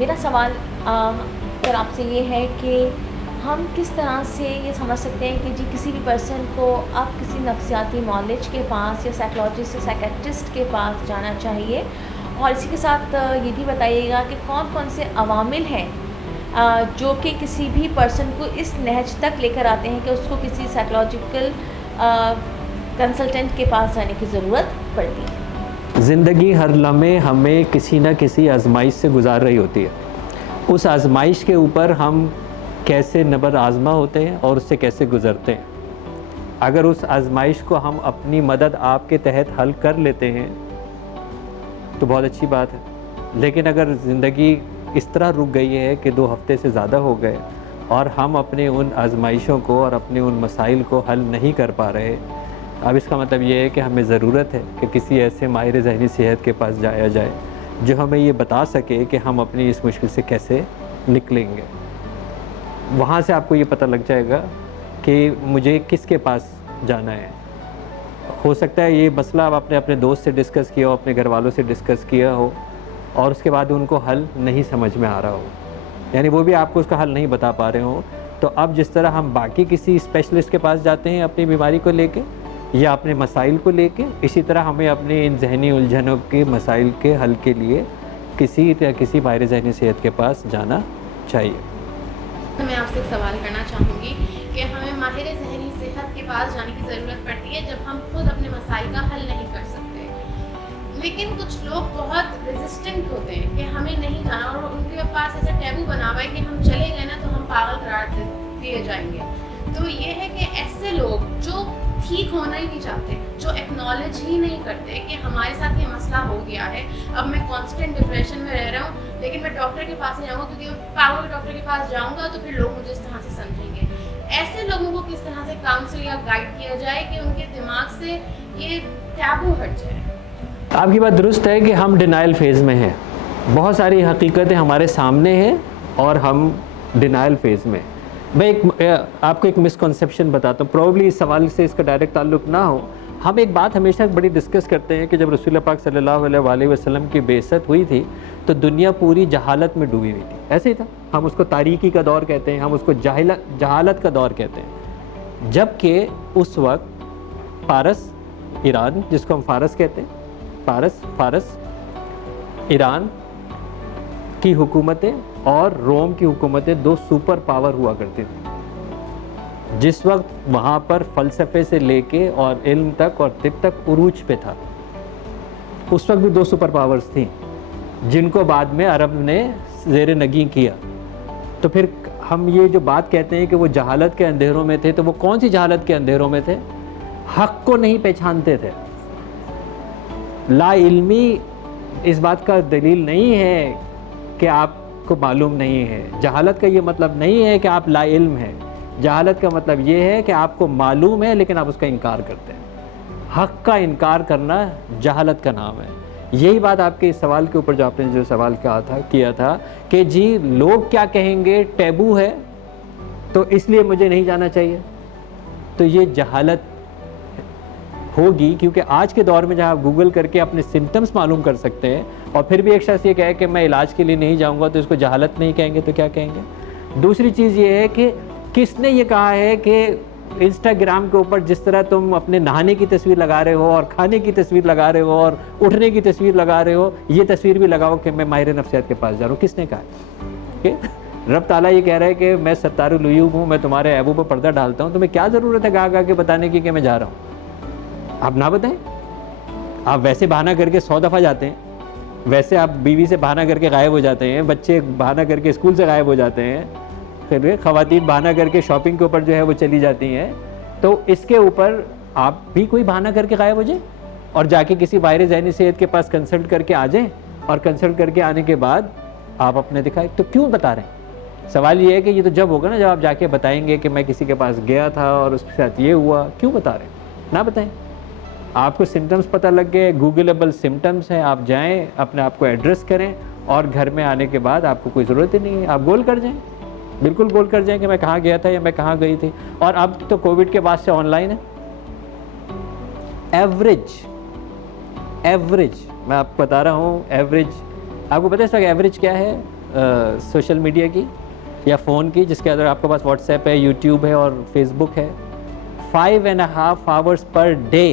मेरा सवाल सर आपसे ये है कि हम किस तरह से ये समझ सकते हैं कि जी किसी भी पर्सन को अब किसी नफ्सियाती मौलिज के पास या साइकोलॉजिस्ट या साइकेट्रिस्ट के पास जाना चाहिए, और इसी के साथ ये भी बताइएगा कि कौन कौन से अवामिल हैं जो कि किसी भी पर्सन को इस नहज तक लेकर आते हैं कि उसको किसी साइकोलॉजिकल कंसल्टेंट के पास जाने की ज़रूरत पड़ती है। ज़िंदगी हर लम्हे हमें किसी न किसी आजमाइश से गुजार रही होती है। उस आजमाइश के ऊपर हम कैसे नबर आज़मा होते हैं और उससे कैसे गुज़रते हैं। अगर उस आजमाइश को हम अपनी मदद आपके तहत हल कर लेते हैं तो बहुत अच्छी बात है, लेकिन अगर ज़िंदगी इस तरह रुक गई है कि 2 हफ्ते से ज़्यादा हो गए और हम अपने उन आजमाइशों को और अपने उन मसाइल को हल नहीं कर पा रहे, अब इसका मतलब ये है कि हमें ज़रूरत है कि किसी ऐसे माहिर ज़हनी सेहत के पास जाया जाए जो हमें ये बता सके कि हम अपनी इस मुश्किल से कैसे निकलेंगे। वहाँ से आपको ये पता लग जाएगा कि मुझे किसके पास जाना है। हो सकता है ये मसला आप आपने अपने दोस्त से डिस्कस किया हो, अपने घर वालों से डिस्कस किया हो और उसके बाद उनको हल नहीं समझ में आ रहा हो, यानी वो भी आपको उसका हल नहीं बता पा रहे हो। तो अब जिस तरह हम बाकी किसी स्पेशलिस्ट के पास जाते हैं अपनी बीमारी को लेके या अपने मसाइल को लेके, इसी तरह हमें अपने इन जहनी उलझनों के मसाइल के हल के लिए किसी माहिर ज़हनी सेहत के पास जाना चाहिए। मैं आपसे एक सवाल करना चाहूँगी कि हमें माहिर ज़हनी सेहत के पास जाने की ज़रूरत पड़ती है जब हम खुद अपने मसाइल का हल नहीं कर सकते, लेकिन कुछ लोग बहुत रेजिस्टेंट होते हैं कि हमें नहीं जाना और उनके पास ऐसा टैबू बना हुआ है कि हम चले गए ना तो हम पागल करार दिए जाएंगे। तो ये है कि ऐसे लोग जो ठीक होना ही नहीं चाहते, जो एक्नॉलेज ही नहीं करते कि हमारे साथ ये मसला हो गया है, अब मैं कांस्टेंट डिप्रेशन में रह रहा हूँ लेकिन मैं डॉक्टर के पास नहीं जाऊँगा क्योंकि पागल डॉक्टर के पास जाऊँगा तो फिर लोग मुझे इस तरह से समझेंगे। ऐसे लोगों को किस तरह से काउंसिल या गाइड किया जाए कि उनके दिमाग से ये टैबू हट जाए? आपकी बात दुरुस्त है कि हम डिनाइल फेज़ में हैं, बहुत सारी हकीकतें हमारे सामने हैं और हम डिनाइल फेज़ में। मैं आपको एक मिसकॉन्सेप्शन बताता हूँ, प्रॉब्ली इस सवाल से इसका डायरेक्ट ताल्लुक़ ना हो। हम एक बात हमेशा बड़ी डिस्कस करते हैं कि जब रसूल पाक सल्लल्लाहु अलैहि वसल्लम की बेइज्जत हुई थी तो दुनिया पूरी जहालत में डूबी हुई थी। ऐसे ही था, हम उसको तारीकी का दौर कहते हैं, हम उसको जहालत का दौर कहते हैं। जबकि उस वक्त फारस, ईरान जिसको हम फारस कहते हैं, फारस ईरान की हुकूमतें और रोम की हुकूमतें 2 सुपर पावर हुआ करती थी। जिस वक्त वहाँ पर फ़लसफ़े से लेके और इल्म तक और तिब तक उरूज पे था, उस वक्त भी 2 सुपर पावर्स थी जिनको बाद में अरब ने ज़ेर नगी किया। तो फिर हम ये जो बात कहते हैं कि वो जहालत के अंधेरों में थे, तो वो कौन सी जहालत के अंधेरों में थे? हक़ को नहीं पहचानते थे। ला इल्मी इस बात का दलील नहीं है कि आपको मालूम नहीं है। जहालत का ये मतलब नहीं है कि आप ला इल्म हैं। जहालत का मतलब ये है कि आपको मालूम है लेकिन आप उसका इनकार करते हैं। हक़ का इनकार करना जहालत का नाम है। यही बात आपके इस सवाल के ऊपर जो आपने जो सवाल किया था कि जी लोग क्या कहेंगे, टैबू है तो इसलिए मुझे नहीं जाना चाहिए, तो ये जहालत होगी। क्योंकि आज के दौर में जहाँ आप गूगल करके अपने सिम्टम्स मालूम कर सकते हैं और फिर भी एक शख्स ये कहे कि मैं इलाज के लिए नहीं जाऊँगा तो इसको जहालत नहीं कहेंगे तो क्या कहेंगे? दूसरी चीज़ ये है कि किसने ये कहा है कि इंस्टाग्राम के ऊपर जिस तरह तुम अपने नहाने की तस्वीर लगा रहे हो और खाने की तस्वीर लगा रहे हो और उठने की तस्वीर लगा रहे हो, ये तस्वीर भी लगाओ कि मैं माहिर नफ्सियात के पास जा रहा हूँ? किसने कहा? रब ताला ये कह रहा है कि मैं सत्तारुल उयूब हूँ, मैं तुम्हारे ऐबों पर पर्दा डालता हूँ, तुम्हें क्या ज़रूरत है गा के बताने की कि मैं जा रहा हूँ? आप ना बताएं। आप वैसे बहाना करके 100 दफ़ा जाते हैं, वैसे आप बीवी से बहाना करके गायब हो जाते हैं, बच्चे बहाना करके स्कूल से गायब हो जाते हैं, फिर ख़वातीन बहाना करके शॉपिंग के ऊपर जो है वो चली जाती हैं। तो इसके ऊपर आप भी कोई बहाना करके गायब हो जाए और जाके किसी माहिर ज़हनी सेहत के पास कंसल्ट करके आ जाएं और कंसल्ट करके आने के बाद आप अपने दिखाए तो क्यों बता रहे हैं? सवाल ये है कि ये तो जब होगा ना जब आप जाके बताएंगे कि मैं किसी के पास गया था और उसके साथ ये हुआ। क्यों बता रहे हैं? ना बताएं। आपको सिम्टम्स पता लग गए, गूगलेबल सिम्टम्स हैं, आप जाएं, अपने आप को एड्रेस करें और घर में आने के बाद आपको कोई ज़रूरत ही नहीं है, आप गोल कर जाएं, बिल्कुल गोल कर जाएं कि मैं कहाँ गया था या मैं कहाँ गई थी। और अब तो कोविड के बाद से ऑनलाइन है। एवरेज मैं आपको बता रहा हूँ, एवरेज आपको पता है इसका एवरेज क्या है? सोशल मीडिया की या फ़ोन की, जिसके अंदर आपके पास व्हाट्सएप है, यूट्यूब है और फेसबुक है, 5.5 आवर्स पर डे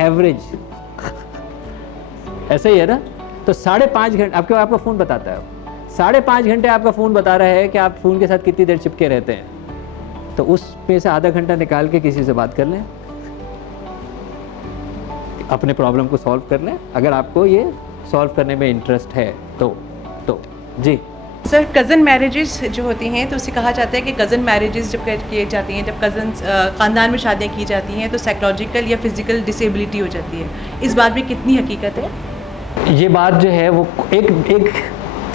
एवरेज ऐसे ही है ना। तो 5.5 घंटे आपका फ़ोन बताता है, 5.5 घंटे आपका फ़ोन बता रहा है कि आप फ़ोन के साथ कितनी देर चिपके रहते हैं। तो उसमें से आधा घंटा निकाल के किसी से बात कर लें, अपने प्रॉब्लम को सॉल्व कर लें, अगर आपको ये सॉल्व करने में इंटरेस्ट है तो जी। सर, कज़न मैरिजेस जो होती हैं तो उसे कहा जाता है कि कज़न मैरिजेस जब किए जाती हैं, जब कज़न्स ख़ानदान में शादियाँ की जाती हैं तो साइकोलॉजिकल या फिज़िकल डिसेबिलिटी हो जाती है। इस बात में कितनी हकीकत है? ये बात जो है वो एक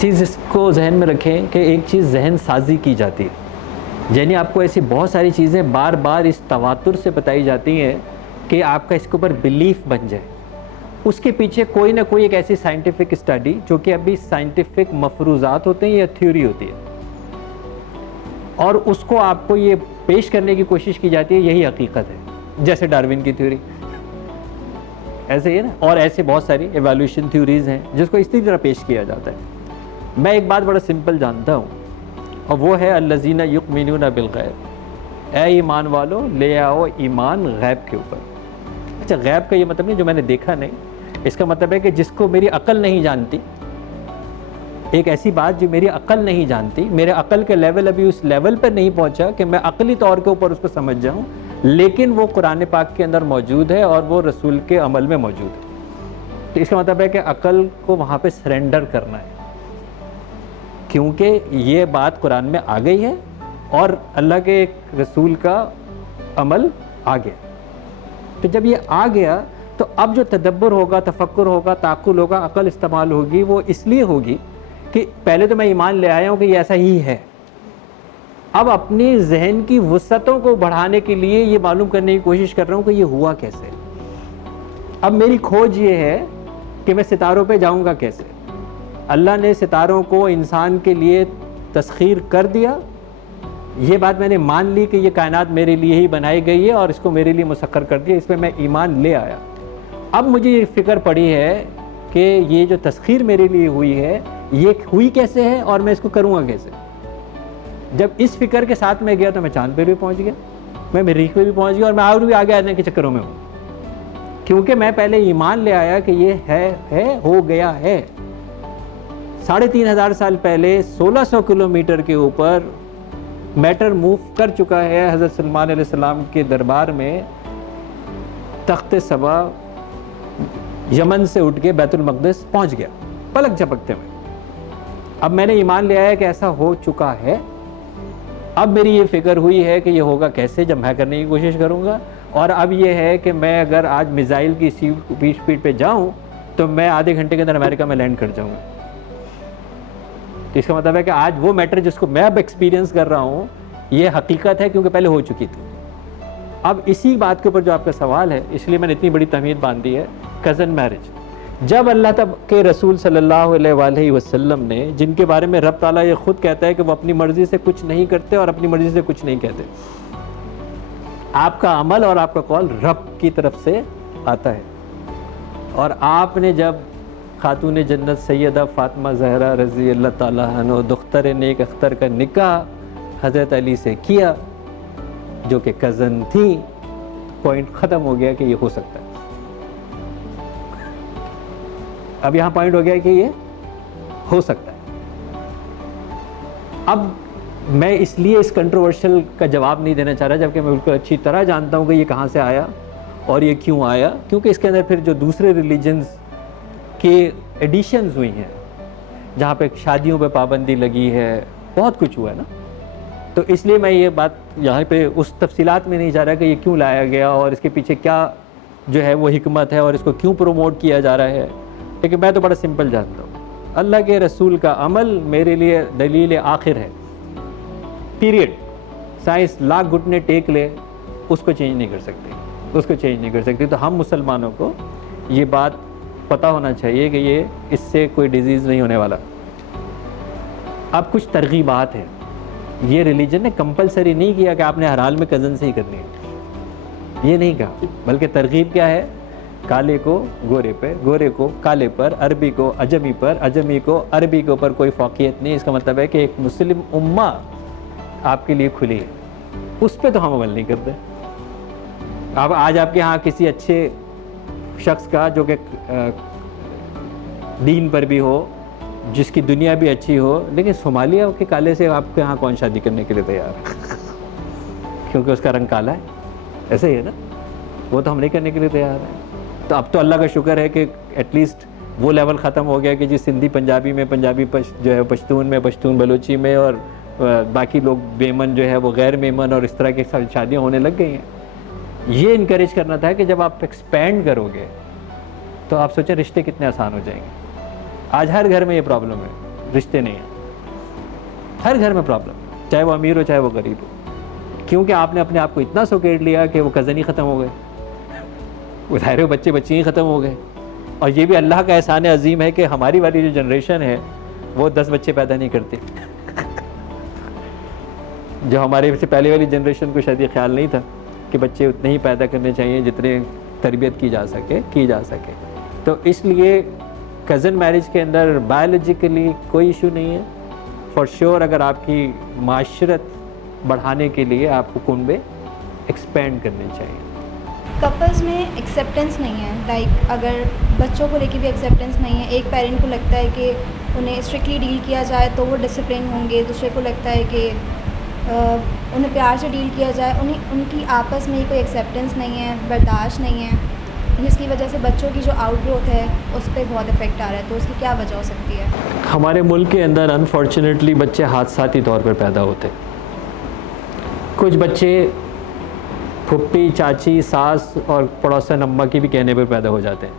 चीज़ इसको जहन में रखें कि एक चीज़ जहन साजी की जाती है, यानी आपको ऐसी बहुत सारी चीज़ें बार बार इस तवातुर से बताई जाती हैं कि आपका इसके ऊपर बिलीफ बन जाए। उसके पीछे कोई ना कोई एक ऐसी साइंटिफिक स्टडी, जो कि अभी साइंटिफिक मफरूज़ात होते हैं या थ्योरी होती है, और उसको आपको ये पेश करने की कोशिश की जाती है यही हकीकत है। जैसे डार्विन की थ्योरी, ऐसे ही है ना, और ऐसे बहुत सारी एवोल्यूशन थ्योरीज़ हैं जिसको इसी तरह पेश किया जाता है। मैं एक बात बड़ा सिंपल जानता हूँ, और वो है अल्लज़ीना युमिनूना बिलग़ैब, ऐ ईमान वालों ले आओ ईमान गैब के ऊपर। अच्छा, गैब का ये मतलब नहीं जो मैंने देखा नहीं, इसका मतलब है कि जिसको मेरी अकल नहीं जानती, एक ऐसी बात जो मेरी अकल नहीं जानती, मेरे अकल के लेवल अभी उस लेवल पर नहीं पहुंचा कि मैं अकली तौर के ऊपर उसको समझ जाऊं, लेकिन वो कुरान पाक के अंदर मौजूद है और वो रसूल के अमल में मौजूद है। तो इसका मतलब है कि अकल को वहाँ पे सरेंडर करना है, क्योंकि ये बात कुरान में आ गई है और अल्लाह के एक रसूल का अमल आ गया। तो जब ये आ गया तो अब जो तदब्बर होगा, तफक्कुर होगा, ताक़ुल होगा, अकल इस्तेमाल होगी, वो इसलिए होगी कि पहले तो मैं ईमान ले आया हूँ कि ये ऐसा ही है। अब अपनी जहन की वुसअतों को बढ़ाने के लिए ये मालूम करने की कोशिश कर रहा हूँ कि ये हुआ कैसे। अब मेरी खोज ये है कि मैं सितारों पे जाऊँगा कैसे। अल्लाह ने सितारों को इंसान के लिए तस्खीर कर दिया, ये बात मैंने मान ली कि ये कायनात मेरे लिए ही बनाई गई है और इसको मेरे लिए मुसक्कर कर दिया, इसमें मैं ईमान ले आया। अब मुझे ये फ़िक्र पड़ी है कि ये जो तस्खीर मेरे लिए हुई है ये हुई कैसे है और मैं इसको करूँगा कैसे। जब इस फ़िक्र के साथ मैं गया तो मैं चाँद पर भी पहुँच गया, मैं मरीख पे भी पहुँच गया, और मैं और भी आगे आने के चक्करों में हूँ, क्योंकि मैं पहले ईमान ले आया कि ये है हो गया है। 3500 साल पहले 1600 किलोमीटर के ऊपर मैटर मूव कर चुका है हज़रत सलमान अलैहिस्सलाम के दरबार में। तख्त सबा यमन से उठ के बैतुल मक़दिस पहुंच गया पलक झपकते में। अब मैंने ईमान ले आया कि ऐसा हो चुका है। अब मेरी ये फ़िक्र हुई है कि ये होगा कैसे, जब मैं करने की कोशिश करूँगा। और अब ये है कि मैं अगर आज मिसाइल की स्पीड पे जाऊँ तो मैं आधे घंटे के अंदर अमेरिका में लैंड कर जाऊँगा। तो इसका मतलब है कि आज वो मैटर जिसको मैं अब एक्सपीरियंस कर रहा हूँ ये हकीकत है, क्योंकि पहले हो चुकी थी। अब इसी बात के ऊपर जो आपका सवाल है, इसलिए मैंने इतनी बड़ी तहमीद बांधी है कज़न मैरिज। जब अल्लाह तब के रसूल सल्लल्लाहु अलैहि वसल्लम ने, जिनके बारे में रब ताला ये खुद कहता है कि वो अपनी मर्ज़ी से कुछ नहीं करते और अपनी मर्ज़ी से कुछ नहीं कहते, आपका अमल और आपका कौल रब की तरफ से आता है। और आपने जब खातून जन्नत सैयदा फ़ातिमा ज़हरा रज़ी अल्लाह ताला अन्हा दुख्तर नेक अख्तर का निकाह हज़रत अली से किया, जो कि कज़न थी, पॉइंट ख़त्म हो गया कि ये हो सकता है। अब यहाँ पॉइंट हो गया कि ये हो सकता है। अब मैं इसलिए इस कंट्रोवर्शियल का जवाब नहीं देना चाह रहा, जबकि मैं बिल्कुल अच्छी तरह जानता हूँ कि ये कहाँ से आया और ये क्यों आया, क्योंकि इसके अंदर फिर जो दूसरे रिलीजन्स के एडिशंस हुई हैं, जहाँ पे शादियों पे पाबंदी लगी है, बहुत कुछ हुआ है ना। तो इसलिए मैं ये बात यहाँ पे उस तफसीलात में नहीं जा रहा कि ये क्यों लाया गया और इसके पीछे क्या जो है वो हिकमत है और इसको क्यों प्रमोट किया जा रहा है। लेकिन मैं तो बड़ा सिंपल जानता हूँ, अल्लाह के रसूल का अमल मेरे लिए दलील आखिर है, पीरियड। साइंस लाख घुटने टेक ले, उसको चेंज नहीं कर सकती, उसको चेंज नहीं कर सकती। तो हम मुसलमानों को ये बात पता होना चाहिए कि ये इससे कोई डिजीज़ नहीं होने वाला। अब कुछ तरगीबात हैं, ये रिलीजन ने कंपलसरी नहीं किया कि आपने हर हाल में कज़न से ही करनी है, ये नहीं कहा, बल्कि तरगीब क्या है काले को गोरे पे, गोरे को काले पर, अरबी को अजमी पर, अजमी को अरबी के ऊपर कोई फौकियत नहीं। इसका मतलब है कि एक मुस्लिम उम्मा आपके लिए खुली है, उस पे तो हम अमल नहीं करते। अब आज आपके यहाँ किसी अच्छे शख्स का जो कि दीन पर भी हो, जिसकी दुनिया भी अच्छी हो, लेकिन सोमालिया के काले से आपके यहाँ कौन शादी करने के लिए तैयार है? क्योंकि उसका रंग काला है, ऐसे ही है ना, वो तो हम नहीं करने के लिए तैयार है। तो अब तो अल्लाह का शुक्र है कि एटलीस्ट वो लेवल ख़त्म हो गया कि जी सिंधी पंजाबी में, पंजाबी जो है पश्तून में, पश्तून बलोची में, और बाकी लोग मेमन जो है वो गैर मेमन, और इस तरह की शादियाँ होने लग गई हैं। ये इनकरेज करना था कि जब आप एक्सपेंड करोगे तो आप सोचें रिश्ते कितने आसान हो जाएंगे। आज हर घर में ये प्रॉब्लम है, रिश्ते नहीं हैं, हर घर में प्रॉब्लम, चाहे वो अमीर हो चाहे वो गरीब हो, क्योंकि आपने अपने आप को इतना सोकेट लिया कि वो कज़न ही ख़त्म हो गए, वो सारे बच्चे बच्चे ही ख़त्म हो गए। और ये भी अल्लाह का एहसान अजीम है कि हमारी वाली जो जनरेशन है वो 10 बच्चे पैदा नहीं करती। जो हमारे से पहले वाली जनरेशन को शायद ये ख्याल नहीं था कि बच्चे उतने ही पैदा करने चाहिए जितने तरबियत की जा सके। तो इसलिए कज़न मैरिज के अंदर बायोलॉजिकली कोई इशू नहीं है। फॉर श्योर अगर आपकी माशरत बढ़ाने के लिए आपको कुनबे एक्सपेंड करने चाहिए। कपल्स में एक्सेप्टेंस नहीं है, लाइक अगर बच्चों को लेके भी एक्सेप्टेंस नहीं है। एक पेरेंट को लगता है कि उन्हें स्ट्रिक्टली डील किया जाए तो वो डिसिप्लिन होंगे, दूसरे को लगता है कि उन्हें प्यार से डील किया जाए। उनकी आपस में कोई एक्सेप्टेंस नहीं है, बर्दाश्त नहीं है, जिसकी वजह से बच्चों की जो आउटग्रोथ है उस पर बहुत इफेक्ट आ रहा है। तो उसकी क्या वजह हो सकती है? हमारे मुल्क के अंदर अनफॉर्चुनेटली बच्चे हादसाती तौर पर पैदा होते हैं। कुछ बच्चे फुप्पी, चाची, सास और पड़ोसन अम्मा की भी कहने पर पैदा हो जाते हैं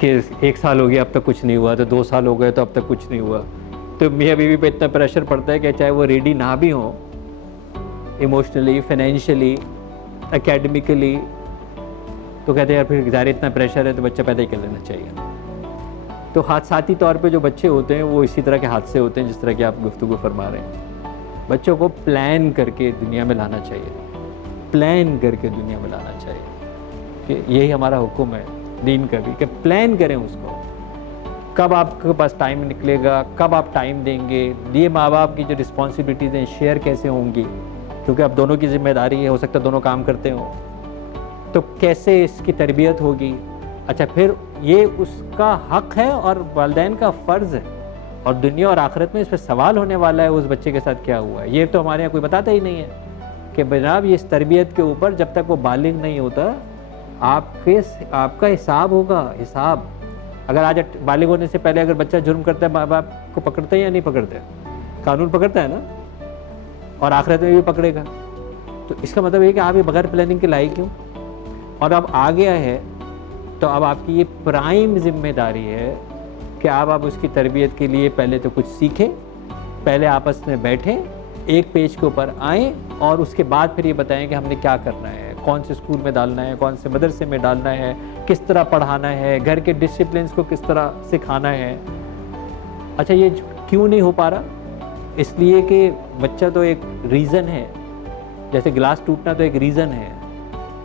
कि 1 साल हो गया अब तक कुछ नहीं हुआ, तो 2 साल हो गए तो अब तक कुछ नहीं हुआ। तो मियाँ बीवी पे इतना प्रेशर पड़ता है कि चाहे वो रेडी ना भी हों इमोशनली, फाइनेंशियली, एकेडमिकली, तो कहते हैं यार फिर ज़ाहिर इतना प्रेशर है तो बच्चा पैदा ही कर लेना चाहिए। तो हादसाती तौर पे जो बच्चे होते हैं वो इसी तरह के हादसे होते हैं जिस तरह की आप गुफ्तगू फरमा रहे हैं। बच्चों को प्लान करके दुनिया में लाना चाहिए, प्लान करके दुनिया में लाना चाहिए, कि यही हमारा हुक्म है दीन का भी, कि प्लान करें उसको। कब आपके पास टाइम निकलेगा, कब आप टाइम देंगे, ये माँ बाप की जो रिस्पॉन्सिबिलिटीज़ हैं शेयर कैसे होंगी, क्योंकि अब दोनों की जिम्मेदारी है, हो सकता है दोनों काम करते हो, तो कैसे इसकी तरबियत होगी। अच्छा, फिर ये उसका हक़ है और वालिदैन का फ़र्ज़ है, और दुनिया और आखिरत में इस पर सवाल होने वाला है उस बच्चे के साथ क्या हुआ है। ये तो हमारे यहाँ कोई बताता ही नहीं है कि जनाब ये इस तरबियत के ऊपर जब तक वो बालिग नहीं होता आपका हिसाब होगा। हिसाब अगर आज बालिग होने से पहले अगर बच्चा जुर्म करता है, माँ बाप को पकड़ते हैं या नहीं पकड़ते? कानून पकड़ता है ना, और आखिरत में भी पकड़ेगा। तो इसका मतलब ये कि आप ये बगैर प्लानिंग के लाई क्यों? और अब आ गया है तो अब आपकी ये प्राइम जिम्मेदारी है कि आप उसकी तरबियत के लिए पहले तो कुछ सीखें, पहले आपस में बैठें, एक पेज के ऊपर आएँ, और उसके बाद फिर ये बताएं कि हमने क्या करना है, कौन से स्कूल में डालना है, कौन से मदरसे में डालना है, किस तरह पढ़ाना है, घर के डिसिप्लिन्स को किस तरह सिखाना है। अच्छा, ये क्यों नहीं हो पा रहा? इसलिए कि बच्चा तो एक रीज़न है, जैसे गिलास टूटना तो एक रीज़न है,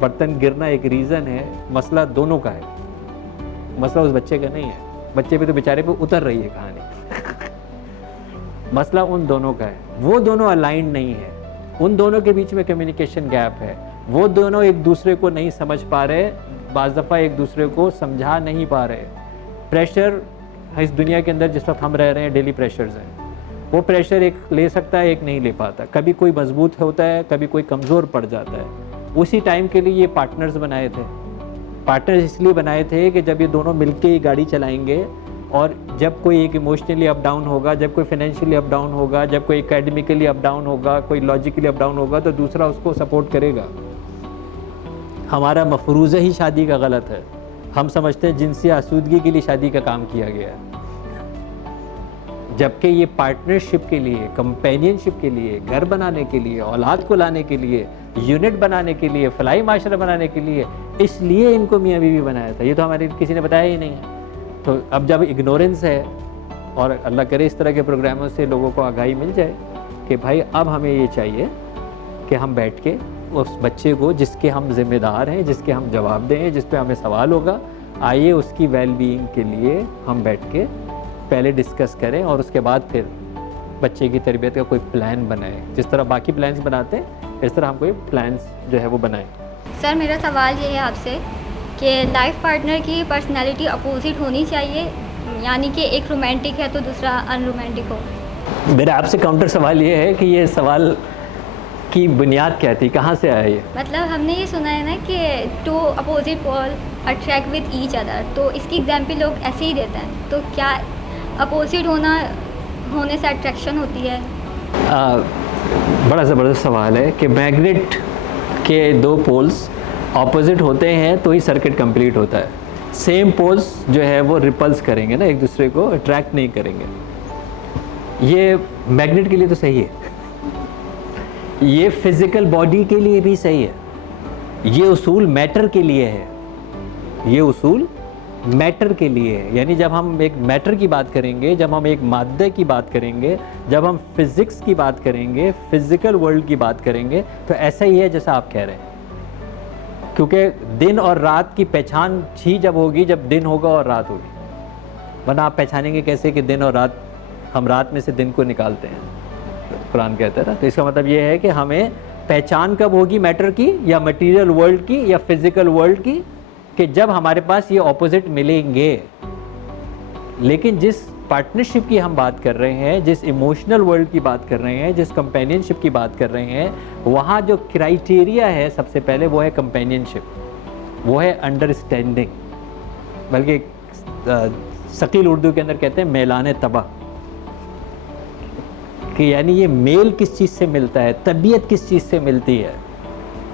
बर्तन गिरना एक रीज़न है, मसला दोनों का है, मसला उस बच्चे का नहीं है। बच्चे पे तो बेचारे पे उतर रही है कहानी। मसला उन दोनों का है, वो दोनों अलाइंड नहीं है, उन दोनों के बीच में कम्युनिकेशन गैप है, वो दोनों एक दूसरे को नहीं समझ पा रहे, बाज़ दफ़ा एक दूसरे को समझा नहीं पा रहे। प्रेशर इस दुनिया के अंदर जिस वक्त हम रह रहे हैं डेली प्रेशर्स हैं, वो प्रेशर एक ले सकता है, एक नहीं ले पाता। कभी कोई मजबूत होता है, कभी कोई कमज़ोर पड़ जाता है। उसी टाइम के लिए ये पार्टनर्स बनाए थे। पार्टनर्स इसलिए बनाए थे कि जब ये दोनों मिलके ही गाड़ी चलाएंगे, और जब कोई एक इमोशनली अप डाउन होगा, जब कोई फाइनेंशियली अप डाउन होगा, जब कोई एकेडमिकली अप डाउन होगा, कोई लॉजिकली अप डाउन होगा, तो दूसरा उसको सपोर्ट करेगा। हमारा मफरूज़ा ही शादी का गलत है। हम समझते हैं जिनसी आसूदगी के लिए शादी का काम किया गया है, जबकि ये पार्टनरशिप के लिए, कंपेनियनशिप के लिए, घर बनाने के लिए, औलाद को लाने के लिए, यूनिट बनाने के लिए, फलाई माशरा बनाने के लिए, इसलिए इनको मियाँ बीवी बनाया था। ये तो हमारे किसी ने बताया ही नहीं है। तो अब जब इग्नोरेंस है, और अल्लाह करे इस तरह के प्रोग्रामों से लोगों को आगाही मिल जाए कि भाई अब हमें ये चाहिए कि हम बैठ के उस बच्चे को जिसके हम जिम्मेदार हैं, जिसके हम जवाबदेह हैं, जिस पे हमें सवाल होगा, आइए उसकी वेल बीइंग के लिए हम बैठ के पहले डिस्कस करें और उसके बाद फिर बच्चे की तरबियत का कोई प्लान बनाएं। जिस तरह बाकी प्लान्स बनाते हैं इस तरह हम कोई प्लान्स जो है वो बनाएं। सर मेरा सवाल ये है आपसे कि लाइफ पार्टनर की पर्सनैलिटी अपोजिट होनी चाहिए, यानी कि एक रोमांटिक है तो दूसरा अनरोमांटिक हो। मेरा आपसे काउंटर सवाल ये है कि ये सवाल की बुनियाद क्या थी, कहाँ से आया ये? मतलब हमने ये सुना है ना कि two opposite pole attract with each other, तो इसकी एग्जाम्पल लोग ऐसे ही देते हैं, तो क्या अपोजिट होने से अट्रैक्शन होती है? बड़ा ज़बरदस्त सवाल है कि मैग्नेट के दो पोल्स ऑपोजिट होते हैं तो ही सर्किट कंप्लीट होता है। सेम पोल्स जो है वो रिपल्स करेंगे ना, एक दूसरे को अट्रैक्ट नहीं करेंगे। ये मैग्नेट के लिए तो सही है, ये फिज़िकल बॉडी के लिए भी सही है, ये उसूल मैटर के लिए है, ये उसूल मैटर के लिए है। यानी जब हम एक मैटर की बात करेंगे, जब हम एक मादे की बात करेंगे, जब हम फिज़िक्स की बात करेंगे, फिज़िकल वर्ल्ड की बात करेंगे, तो ऐसा ही है जैसा आप कह रहे हैं। क्योंकि दिन और रात की पहचान ही जब होगी जब दिन होगा और रात होगी, वरना आप पहचानेंगे कैसे कि दिन और रात, हम रात में से दिन को निकालते हैं, कुरान कहता है ना। तो इसका मतलब ये है कि हमें पहचान कब होगी मैटर की या मटेरियल वर्ल्ड की या फिज़िकल वर्ल्ड की, कि जब हमारे पास ये ऑपोजिट मिलेंगे। लेकिन जिस पार्टनरशिप की हम बात कर रहे हैं, जिस इमोशनल वर्ल्ड की बात कर रहे हैं, जिस कंपेनियनशिप की बात कर रहे हैं, वहाँ जो क्राइटेरिया है सबसे पहले वो है कंपेनियनशिप, वो है अंडरस्टैंडिंग। बल्कि शकील उर्दू के अंदर कहते हैं मेलाने तबा, कि यानी ये मेल किस चीज़ से मिलता है, तबीयत किस चीज़ से मिलती है,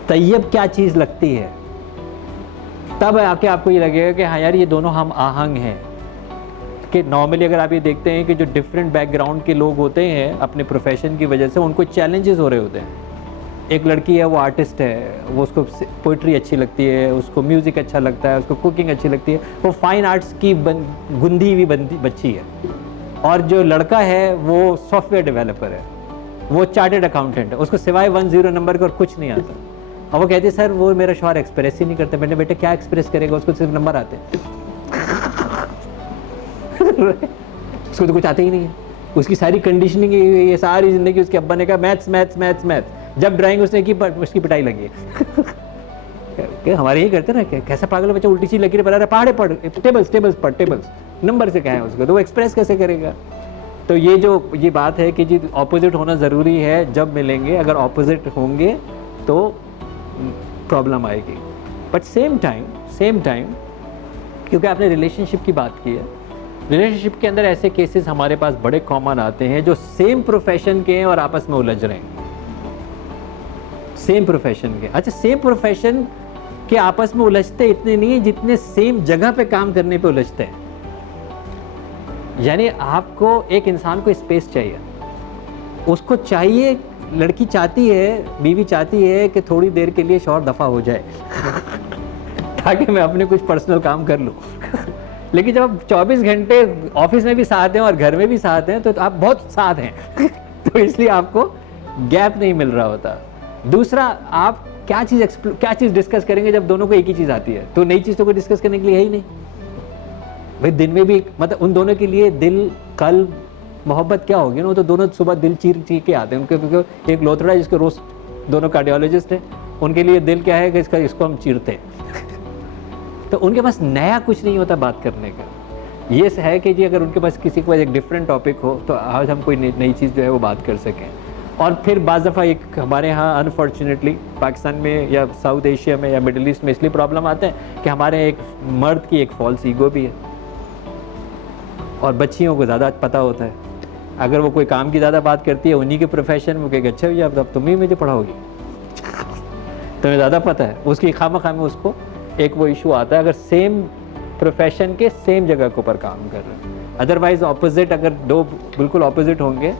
तैयब क्या चीज़ लगती है, तब आके आपको ये लगेगा कि हाँ यार ये दोनों हम आहंग हैं। कि नॉर्मली अगर आप ये देखते हैं कि जो डिफरेंट बैकग्राउंड के लोग होते हैं अपने प्रोफेशन की वजह से उनको चैलेंजेस हो रहे होते हैं। एक लड़की है वो आर्टिस्ट है, वो उसको पोइट्री अच्छी लगती है, उसको म्यूज़िक अच्छा लगता है, उसको कुकिंग अच्छी लगती है, वो फाइन आर्ट्स की गुंदी हुई बच्ची है। और जो लड़का है वो सॉफ्टवेयर डेवलपर है, वो चार्टेड अकाउंटेंट है, उसको सिवाय 10 नंबर का और कुछ नहीं आता। और वो कहती है सर वो मेरा शौहर एक्सप्रेस ही नहीं करता। मैंने बेटे क्या एक्सप्रेस करेगा, उसको सिर्फ नंबर आते हैं। उसको तो कुछ आते ही नहीं है। उसकी सारी कंडीशनिंग ये सारी ज़िंदगी उसके अब्बा ने कहा मैथ्स मैथ्स मैथ्स मैथ्स। जब ड्राइंग उसने की उसकी पिटाई लगी है। हमारे यही करते ना, कैसा पागल बच्चा उल्टी चीज लगी रही, बता रहा पहाड़े पढ़, टेबल्स टेबल्स पढ़, टेबल्स नंबर से क्या है उसको, तो वो एक्सप्रेस कैसे करेगा। तो ये बात है कि जी ऑपोजिट होना ज़रूरी है जब मिलेंगे, अगर ऑपोजिट होंगे तो प्रॉब्लम आएगी। बट सेम टाइम क्योंकि आपने रिलेशनशिप की बात की है, रिलेशनशिप के अंदर ऐसे केसेस हमारे पास बड़े कॉमन आते हैं जो सेम प्रोफेशन के हैं और आपस में उलझ रहे हैं। सेम प्रोफेशन के, अच्छा सेम प्रोफेशन के आपस में उलझते इतने नहीं है जितने सेम जगह पे काम करने पे उलझते हैं। यानी आपको एक इंसान को स्पेस चाहिए, उसको चाहिए, लड़की चाहती है, बीवी चाहती है कि थोड़ी देर के लिए शौहर दफ़ा हो जाए ताकि मैं अपने कुछ पर्सनल काम कर लूँ। लेकिन जब आप 24 घंटे ऑफिस में भी साथ हैं और घर में भी साथ हैं तो आप बहुत साथ हैं तो इसलिए आपको गैप नहीं मिल रहा होता। दूसरा, आप क्या चीज़ डिस्कस करेंगे जब दोनों को एक ही चीज़ आती है, तो नई चीज़ तो कोई डिस्कस करने के लिए है ही नहीं भाई। दिन में भी मतलब उन दोनों के लिए दिल कल मोहब्बत क्या होगी ना, वो तो दोनों सुबह दिल चीर के आते हैं। उनके एक लोथड़ा जिसके रोज दोनों कार्डियोलॉजिस्ट हैं, उनके लिए दिल क्या है कि इसको हम चीरते हैं तो उनके पास नया कुछ नहीं होता बात करने का। ये है कि जी अगर उनके पास किसी के पास एक डिफरेंट टॉपिक हो तो आज हम कोई नई चीज़ जो है वो बात कर सकें। और फिर बाज़ दफ़ा एक हमारे यहाँ अनफॉर्चुनेटली पाकिस्तान में या साउथ एशिया में या मिडल ईस्ट में इसलिए प्रॉब्लम आते हैं कि हमारे एक मर्द की एक फॉल्स ईगो भी है और बच्चियों को ज़्यादा पता होता है। अगर वो कोई काम की ज़्यादा बात करती है उन्हीं के प्रोफेशन में, कहेगा अच्छा भैया अब तुम ही मुझे पढ़ाओगी, तुम्हें ज़्यादा पता है। उसकी खामा में उसको एक वो इशू आता है अगर सेम प्रोफेशन के सेम जगह के ऊपर काम कर रहे हैं। अदरवाइज ऑपोजिट, अगर दो बिल्कुल ऑपोजिट होंगे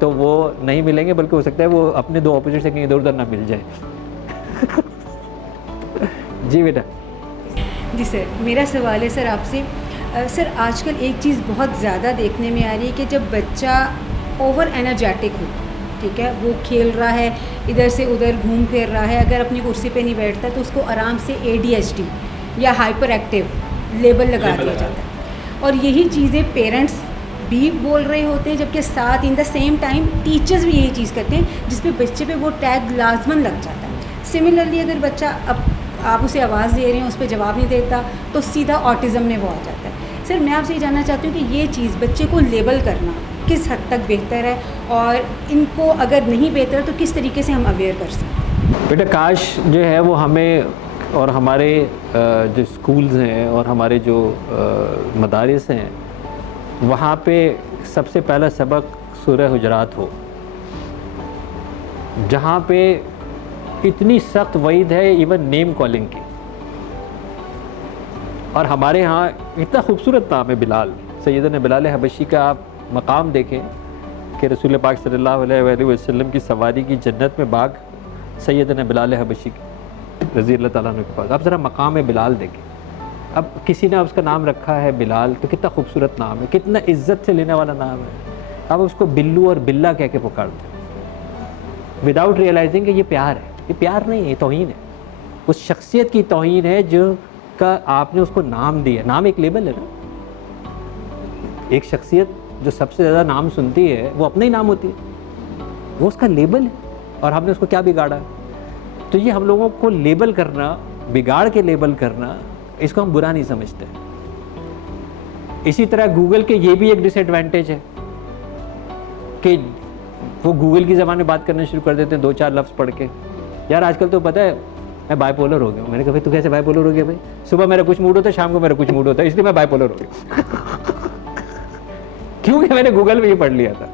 तो वो नहीं मिलेंगे, बल्कि हो सकता है वो अपने दो ऑपोजिट से कहीं इधर उधर ना मिल जाए जी बेटा। जी सर, मेरा सवाल है सर आपसे। सर आजकल एक चीज़ बहुत ज़्यादा देखने में आ रही है कि जब बच्चा ओवर एनर्जेटिक हो, ठीक है, वो खेल रहा है, इधर से उधर घूम फिर रहा है, अगर अपनी कुर्सी पे नहीं बैठता तो उसको आराम से ADHD या हाइपर एक्टिव लेबल लगा दिया जाता है। और यही चीज़ें पेरेंट्स भी बोल रहे होते हैं, जबकि साथ in the same time teachers भी यही चीज़ करते हैं, जिस पे बच्चे पे वो टैग लाजमन लग जाता है। सिमिलरली अगर बच्चा आप उसे आवाज़ दे रहे हैं, उस पर जवाब नहीं देता, तो सीधा ऑटिज़म में वो आ जाता है। सर, मैं आपसे ये जानना चाहती हूँ कि ये चीज़ बच्चे को लेबल करना किस हद तक बेहतर है, और इनको अगर नहीं बेहतर तो किस तरीके से हम अवेयर कर सकते हैं? बेटा, काश जो है वो हमें और हमारे जो स्कूल्स हैं और हमारे जो मदारिस हैं, वहाँ पे सबसे पहला सबक सूरह हुजरात हो, जहाँ पे इतनी सख्त वईद है इवन नेम कॉलिंग की। और हमारे यहाँ इतना खूबसूरत नाम है बिलाल, सैयदना बिलाल हबशी का आप मकाम देखें कि रसूल पाक सल्लल्लाहु अलैहि वसल्लम की सवारी की जन्नत में बाग सैयदना बिलाल हबशी रज़ी अल्लाह ताला अन्हु के पास। आप ज़रा मकाम बिलाल देखें। अब किसी ने उसका नाम रखा है बिलाल, तो कितना खूबसूरत नाम है, कितना इज्जत से लेने वाला नाम है। अब उसको बिल्लू और बिल्ला कह के पुकारते हैं विदाउट रियलाइजिंग कि ये प्यार है। ये प्यार नहीं है, ये तौहीन है, उस शख्सियत की तौहीन है जो का आपने उसको नाम दिया। नाम एक लेबल है ना। एक शख्सियत जो सबसे ज़्यादा नाम सुनती है वो अपना ही नाम होती है, वो उसका लेबल है, और हमने उसको क्या बिगाड़ा। तो ये हम लोगों को लेबल करना, बिगाड़ के लेबल करना, इसको हम बुरा नहीं समझते। इसी तरह गूगल के ये भी एक डिसएडवांटेज है कि वो गूगल की ज़बान में बात करना शुरू कर देते हैं 2-4 लफ्ज़ पढ़ के। यार आजकल तो पता है मैं बाइपोलर हो गया हूँ। मैंने कहा भाई तू कैसे बाइपोलर हो गया भाई? सुबह मेरा कुछ मूड होता है, शाम को मेरा कुछ मूड होता है, इसलिए मैं बाइपोलर हो गया क्योंकि मैंने गूगल में ये पढ़ लिया था।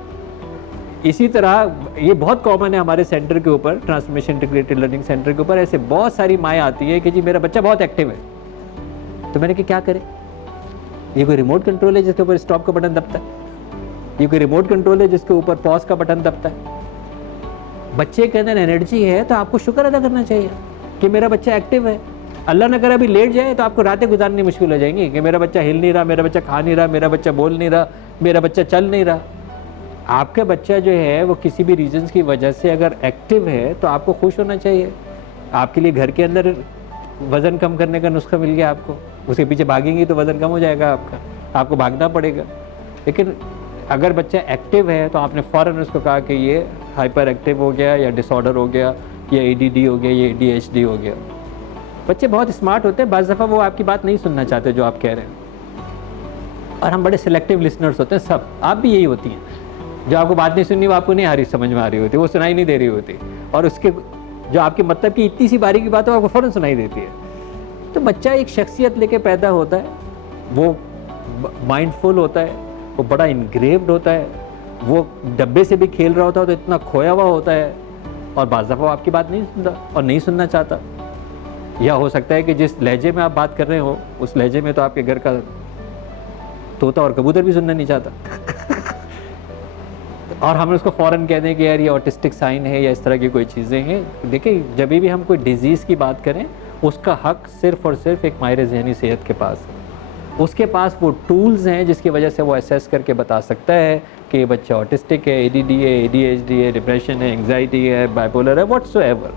इसी तरह ये बहुत कॉमन है हमारे सेंटर के ऊपर, ट्रांसफॉर्मेशन इंटीग्रेटेड लर्निंग सेंटर के ऊपर ऐसे बहुत सारी माएँ आती है कि जी मेरा बच्चा बहुत एक्टिव है। तो मैंने कहा क्या करें? ये कोई रिमोट कंट्रोल है जिसके ऊपर स्टॉप का बटन दबता है? ये कोई रिमोट कंट्रोल है जिसके ऊपर पॉज का बटन दबता है? बच्चे के अंदर एनर्जी है तो आपको शुक्र अदा करना चाहिए कि मेरा बच्चा एक्टिव है। अल्लाह न करे अभी लेट जाए तो आपको रातें गुजारनी मुश्किल हो जाएंगी कि मेरा बच्चा हिल नहीं रहा, मेरा बच्चा खा नहीं रहा, मेरा बच्चा बोल नहीं रहा, मेरा बच्चा चल नहीं रहा। आपका बच्चा जो है वो किसी भी रीजंस की वजह से अगर एक्टिव है तो आपको खुश होना चाहिए। आपके लिए घर के अंदर वज़न कम करने का नुस्खा मिल गया आपको, उसके पीछे भागेंगी तो वज़न कम हो जाएगा आपका, आपको भागना पड़ेगा। लेकिन अगर बच्चा एक्टिव है तो आपने फ़ौरन उसको कहा कि ये हाइपर एक्टिव हो गया या डिसऑर्डर हो गया या ADD हो गया, ये ADHD हो गया। बच्चे बहुत स्मार्ट होते हैं, बाज़ दफ़ा वो आपकी बात नहीं सुनना चाहते जो आप कह रहे हैं, और हम बड़े सिलेक्टिव लिसनर्स होते हैं सब। आप भी यही होती हैं, जो आपको बात नहीं सुननी वो आपको नहीं आ रही, समझ में आ रही होती, वो सुनाई नहीं दे रही होती, और उसके जो आपके मतलब की इतनी सी बारीकी बात है आपको फ़ौरन सुनाई देती है। तो बच्चा एक शख्सियत लेके पैदा होता है, वो माइंडफुल होता है, वो बड़ा इनग्रेव्ड होता है, वो डब्बे से भी खेल रहा होता है तो इतना खोया हुआ होता है, और बाज़ दफ़ा आपकी बात नहीं सुनता और नहीं सुनना चाहता। या हो सकता है कि जिस लहजे में आप बात कर रहे हो उस लहजे में तो आपके घर का तोता और कबूतर भी सुनना नहीं चाहता और हम उसको फ़ौरन कह दें कि यार ये ऑटिस्टिक साइन है या इस तरह की कोई चीज़ें हैं। देखिए, जब भी हम कोई डिज़ीज़ की बात करें उसका हक सिर्फ़ और सिर्फ एक माहिर ज़हनी सेहत के पास है। उसके पास वो टूल्स हैं जिसकी वजह से वो असेस करके बता सकता है कि ये बच्चा ऑटिस्टिक है, ADD है, ADHD है, डिप्रेशन है, एंग्जाइटी है, बाइपोलर है, व्हाटसोएवर।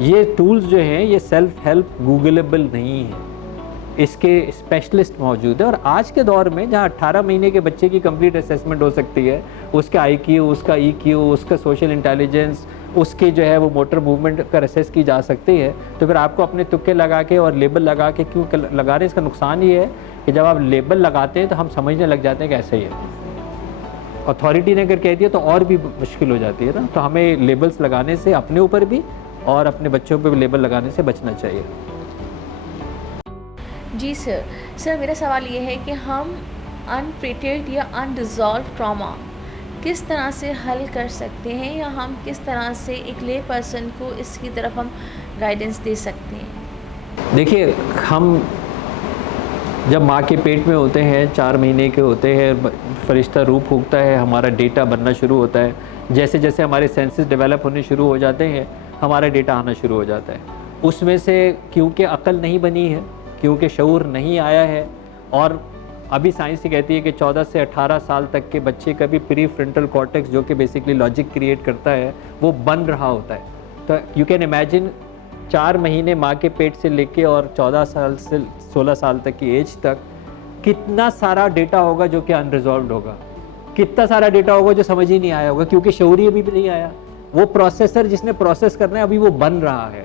ये टूल्स जो हैं ये सेल्फ हेल्प गूगलेबल नहीं है, इसके स्पेशलिस्ट मौजूद है। और आज के दौर में जहाँ 18 महीने के बच्चे की कंप्लीट असेसमेंट हो सकती है, उसका IQ, उसका EQ, उसका सोशल इंटेलिजेंस, उसके जो है वो मोटर मूवमेंट कर असेस की जा सकती है, तो फिर आपको अपने तुक्के लगा के और लेबल लगा के क्यों लगा रहे हैं? इसका नुकसान ये है कि जब आप लेबल लगाते हैं तो हम समझने लग जाते हैं कि ऐसा ही है। अथॉरिटी ने अगर कह दिया तो और भी मुश्किल हो जाती है ना। तो हमें लेबल्स लगाने से अपने ऊपर भी और अपने बच्चों पे भी लेबल लगाने से बचना चाहिए। जी सर, मेरा सवाल ये है कि हम अनट्रीटेड या अनडिज़ॉल्व ट्रॉमा किस तरह से हल कर सकते हैं, या हम किस तरह से एक ले पर्सन को इसकी तरफ हम गाइडेंस दे सकते हैं? देखिए, हम जब माँ के पेट में होते हैं, 4 महीने के होते हैं, फरिश्ता रूह फूंकता है, हमारा डेटा बनना शुरू होता है। जैसे जैसे हमारे सेंसेस डेवलप होने शुरू हो जाते हैं हमारा डेटा आना शुरू हो जाता है। उसमें से क्योंकि अक्ल नहीं बनी है, क्योंकि शऊर नहीं आया है, और अभी साइंस ये कहती है कि 14 से 18 साल तक के बच्चे का भी प्री फ्रंटल कॉर्टेक्स जो कि बेसिकली लॉजिक क्रिएट करता है वो बन रहा होता है। तो यू कैन इमेजिन 4 महीने माँ के पेट से लेके और 14 साल से 16 साल तक की एज तक कितना सारा डेटा होगा जो कि अनरिजॉल्व्ड होगा, कितना सारा डेटा होगा जो समझ ही नहीं आया होगा, क्योंकि शऊरी अभी भी नहीं आया। वो प्रोसेसर जिसने प्रोसेस करना है अभी वो बन रहा है।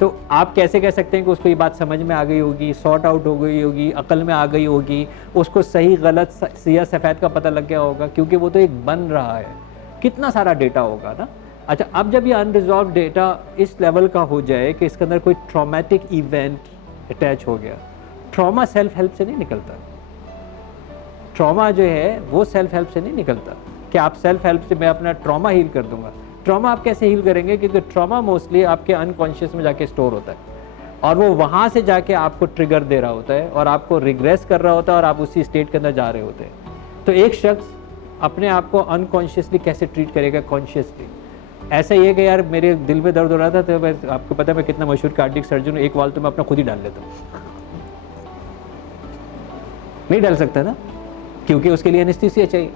तो आप कैसे कह सकते हैं कि उसको ये बात समझ में आ गई होगी, सॉर्ट आउट हो गई होगी, अकल में आ गई होगी, उसको सही गलत सिया सफ़ेद का पता लग गया होगा, क्योंकि वो तो एक बन रहा है। कितना सारा डेटा होगा ना। अच्छा, अब जब ये अनरिजॉल्व डेटा इस लेवल का हो जाए कि इसके अंदर कोई ट्रॉमेटिक इवेंट अटैच हो गया, ट्रॉमा सेल्फ हेल्प से नहीं निकलता। ट्रॉमा जो है वो सेल्फ हेल्प से नहीं निकलता कि आप सेल्फ हेल्प से मैं अपना ट्रॉमा हील कर दूंगा। ट्रॉमा आप कैसे हील करेंगे? क्योंकि ट्रॉमा मोस्टली आपके अनकॉन्शियस में जाके स्टोर होता है और वो वहाँ से जाके आपको ट्रिगर दे रहा होता है और आपको रिग्रेस कर रहा होता है और आप उसी स्टेट के अंदर जा रहे होते हैं। तो एक शख्स अपने आप को अनकॉन्शियसली कैसे ट्रीट करेगा कॉन्शियसली? ऐसा ही है कि यार मेरे दिल में दर्द हो रहा था तो मैं, आपको पता है मैं कितना मशहूर कार्डियक सर्जन हूँ, एक वाल तो मैं अपना खुद ही डाल लेता हूँ। नहीं डाल सकता ना, क्योंकि उसके लिए एनेस्थीसिया चाहिए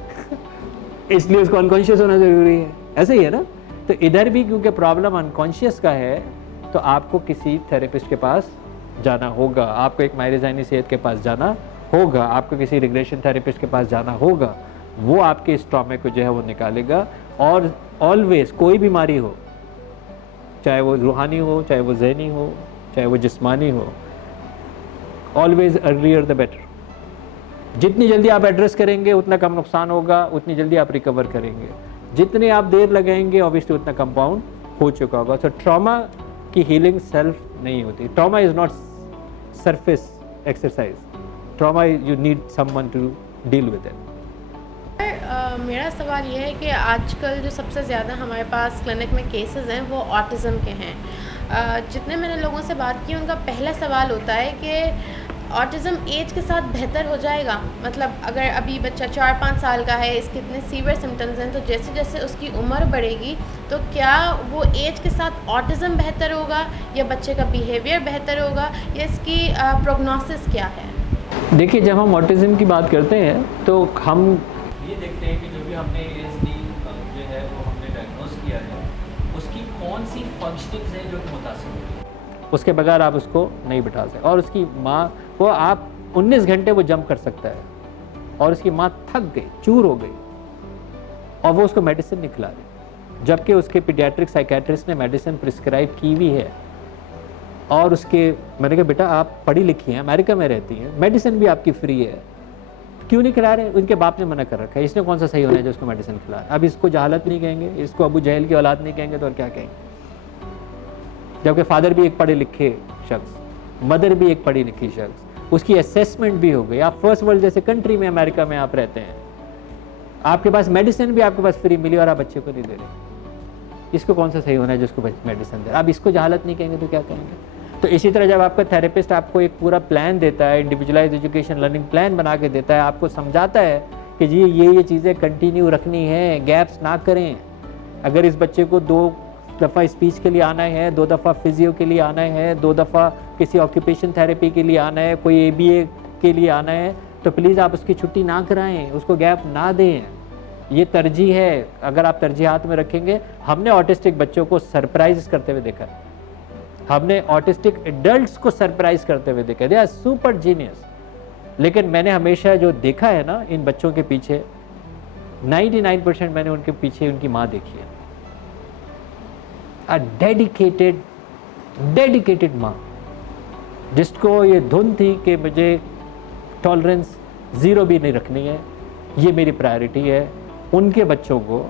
इसलिए उसको अनकॉन्शियस होना जरूरी है। ऐसे ही है ना। तो इधर भी क्योंकि प्रॉब्लम अनकॉन्शियस का है तो आपको किसी थेरेपिस्ट के पास जाना होगा, आपको एक माहिर ज़हनी सेहत के पास जाना होगा, आपको किसी रिग्रेशन थेरेपिस्ट के पास जाना होगा। वो आपके इस ट्रॉमे को जो है वो निकालेगा। और ऑलवेज कोई बीमारी हो, चाहे वो रूहानी हो, चाहे वो ज़हनी हो, चाहे वो जिस्मानी हो, ऑलवेज अर्लियर द बेटर। जितनी जल्दी आप एड्रेस करेंगे उतना कम नुकसान होगा, उतनी जल्दी आप रिकवर करेंगे। जितने आप देर लगाएंगे ऑब्वियसली उतना कंपाउंड हो चुका होगा। तो ट्रॉमा की हीलिंग सेल्फ नहीं होती। Trauma is not surface exercise, trauma you need someone to deal with it. मेरा सवाल ये है कि आजकल जो सबसे ज़्यादा हमारे पास क्लिनिक में केसेस हैं वो ऑटिज़म के हैं। जितने मैंने लोगों से बात की उनका पहला सवाल होता है कि ऑटिज़म एज के साथ बेहतर हो जाएगा। मतलब अगर अभी बच्चा 4-5 साल का है, इसके इतने सीवियर सिम्टम्स हैं, तो जैसे जैसे उसकी उम्र बढ़ेगी तो क्या वो एज के साथ ऑटिज़म बेहतर होगा या बच्चे का बिहेवियर बेहतर होगा या इसकी प्रोग्नोसिस क्या है? देखिए, जब हम ऑटिज़म की बात करते हैं तो हम ये देखते हैं कि जो भी हमने ASD जो है वो हमने डायग्नोज किया है उसकी कौन सी फंक्शनिंग्स हैं जो मुतासिर होगी। उसके बगैर आप उसको नहीं बिठा सकते। और उसकी माँ वो आप 19 घंटे वो जंप कर सकता है और उसकी माँ थक गई, चूर हो गई और वो उसको मेडिसिन नहीं खिला रही, जबकि उसके पीडियाट्रिक साइकेट्रिस्ट ने मेडिसिन प्रिस्क्राइब की हुई है। और उसके मैंने कहा बेटा आप पढ़ी लिखी हैं, अमेरिका में रहती हैं, मेडिसिन भी आपकी फ्री है, क्यों नहीं खिला रहे? उनके बाप ने मना कर रखा है। इसने कौन सा सही होना है जो उसको मेडिसिन खिला रहा है? अब इसको जहालत नहीं कहेंगे, इसको अबू जहल की औलाद नहीं कहेंगे तो और क्या कहेंगे? जबकि फादर भी एक पढ़े लिखे शख्स, मदर भी एक पढ़ी लिखी शख्स, उसकी असेसमेंट भी हो गई। आप फर्स्ट वर्ल्ड जैसे कंट्री में अमेरिका में आप रहते हैं, आपके पास मेडिसिन भी आपके पास फ्री मिली और आप बच्चे को नहीं दे रहे। इसको कौन सा सही होना है जिसको मेडिसिन दे? अब इसको जहालत नहीं कहेंगे तो क्या कहेंगे? तो इसी तरह जब आपका थेरेपिस्ट आपको एक पूरा प्लान देता है, इंडिविजुअलाइज एजुकेशन लर्निंग प्लान बना के देता है, आपको समझाता है कि जी ये चीज़ें कंटिन्यू रखनी है, गैप्स ना करें। अगर इस बच्चे को 2 दफ़ा स्पीच के लिए आना है, 2 दफ़ा फिजियो के लिए आना है, 2 दफ़ा किसी ऑक्यूपेशन थेरेपी के लिए आना है, कोई ABA के लिए आना है, तो प्लीज़ आप उसकी छुट्टी ना कराएं, उसको गैप ना दें। ये तरजीह है। अगर आप तरजीहात में रखेंगे, हमने ऑटिस्टिक बच्चों को सरप्राइज करते हुए देखा है, हमने ऑटिस्टिक एडल्ट्स को सरप्राइज करते हुए देखा है, दे आर सुपर जीनियस। लेकिन मैंने हमेशा जो देखा है ना इन बच्चों के पीछे 99% मैंने उनके पीछे उनकी माँ देखी है। अ डेडिकेटेड माँ जिसको ये धुन थी कि मुझे टॉलरेंस 0 भी नहीं रखनी है, ये मेरी प्रायोरिटी है। उनके बच्चों को,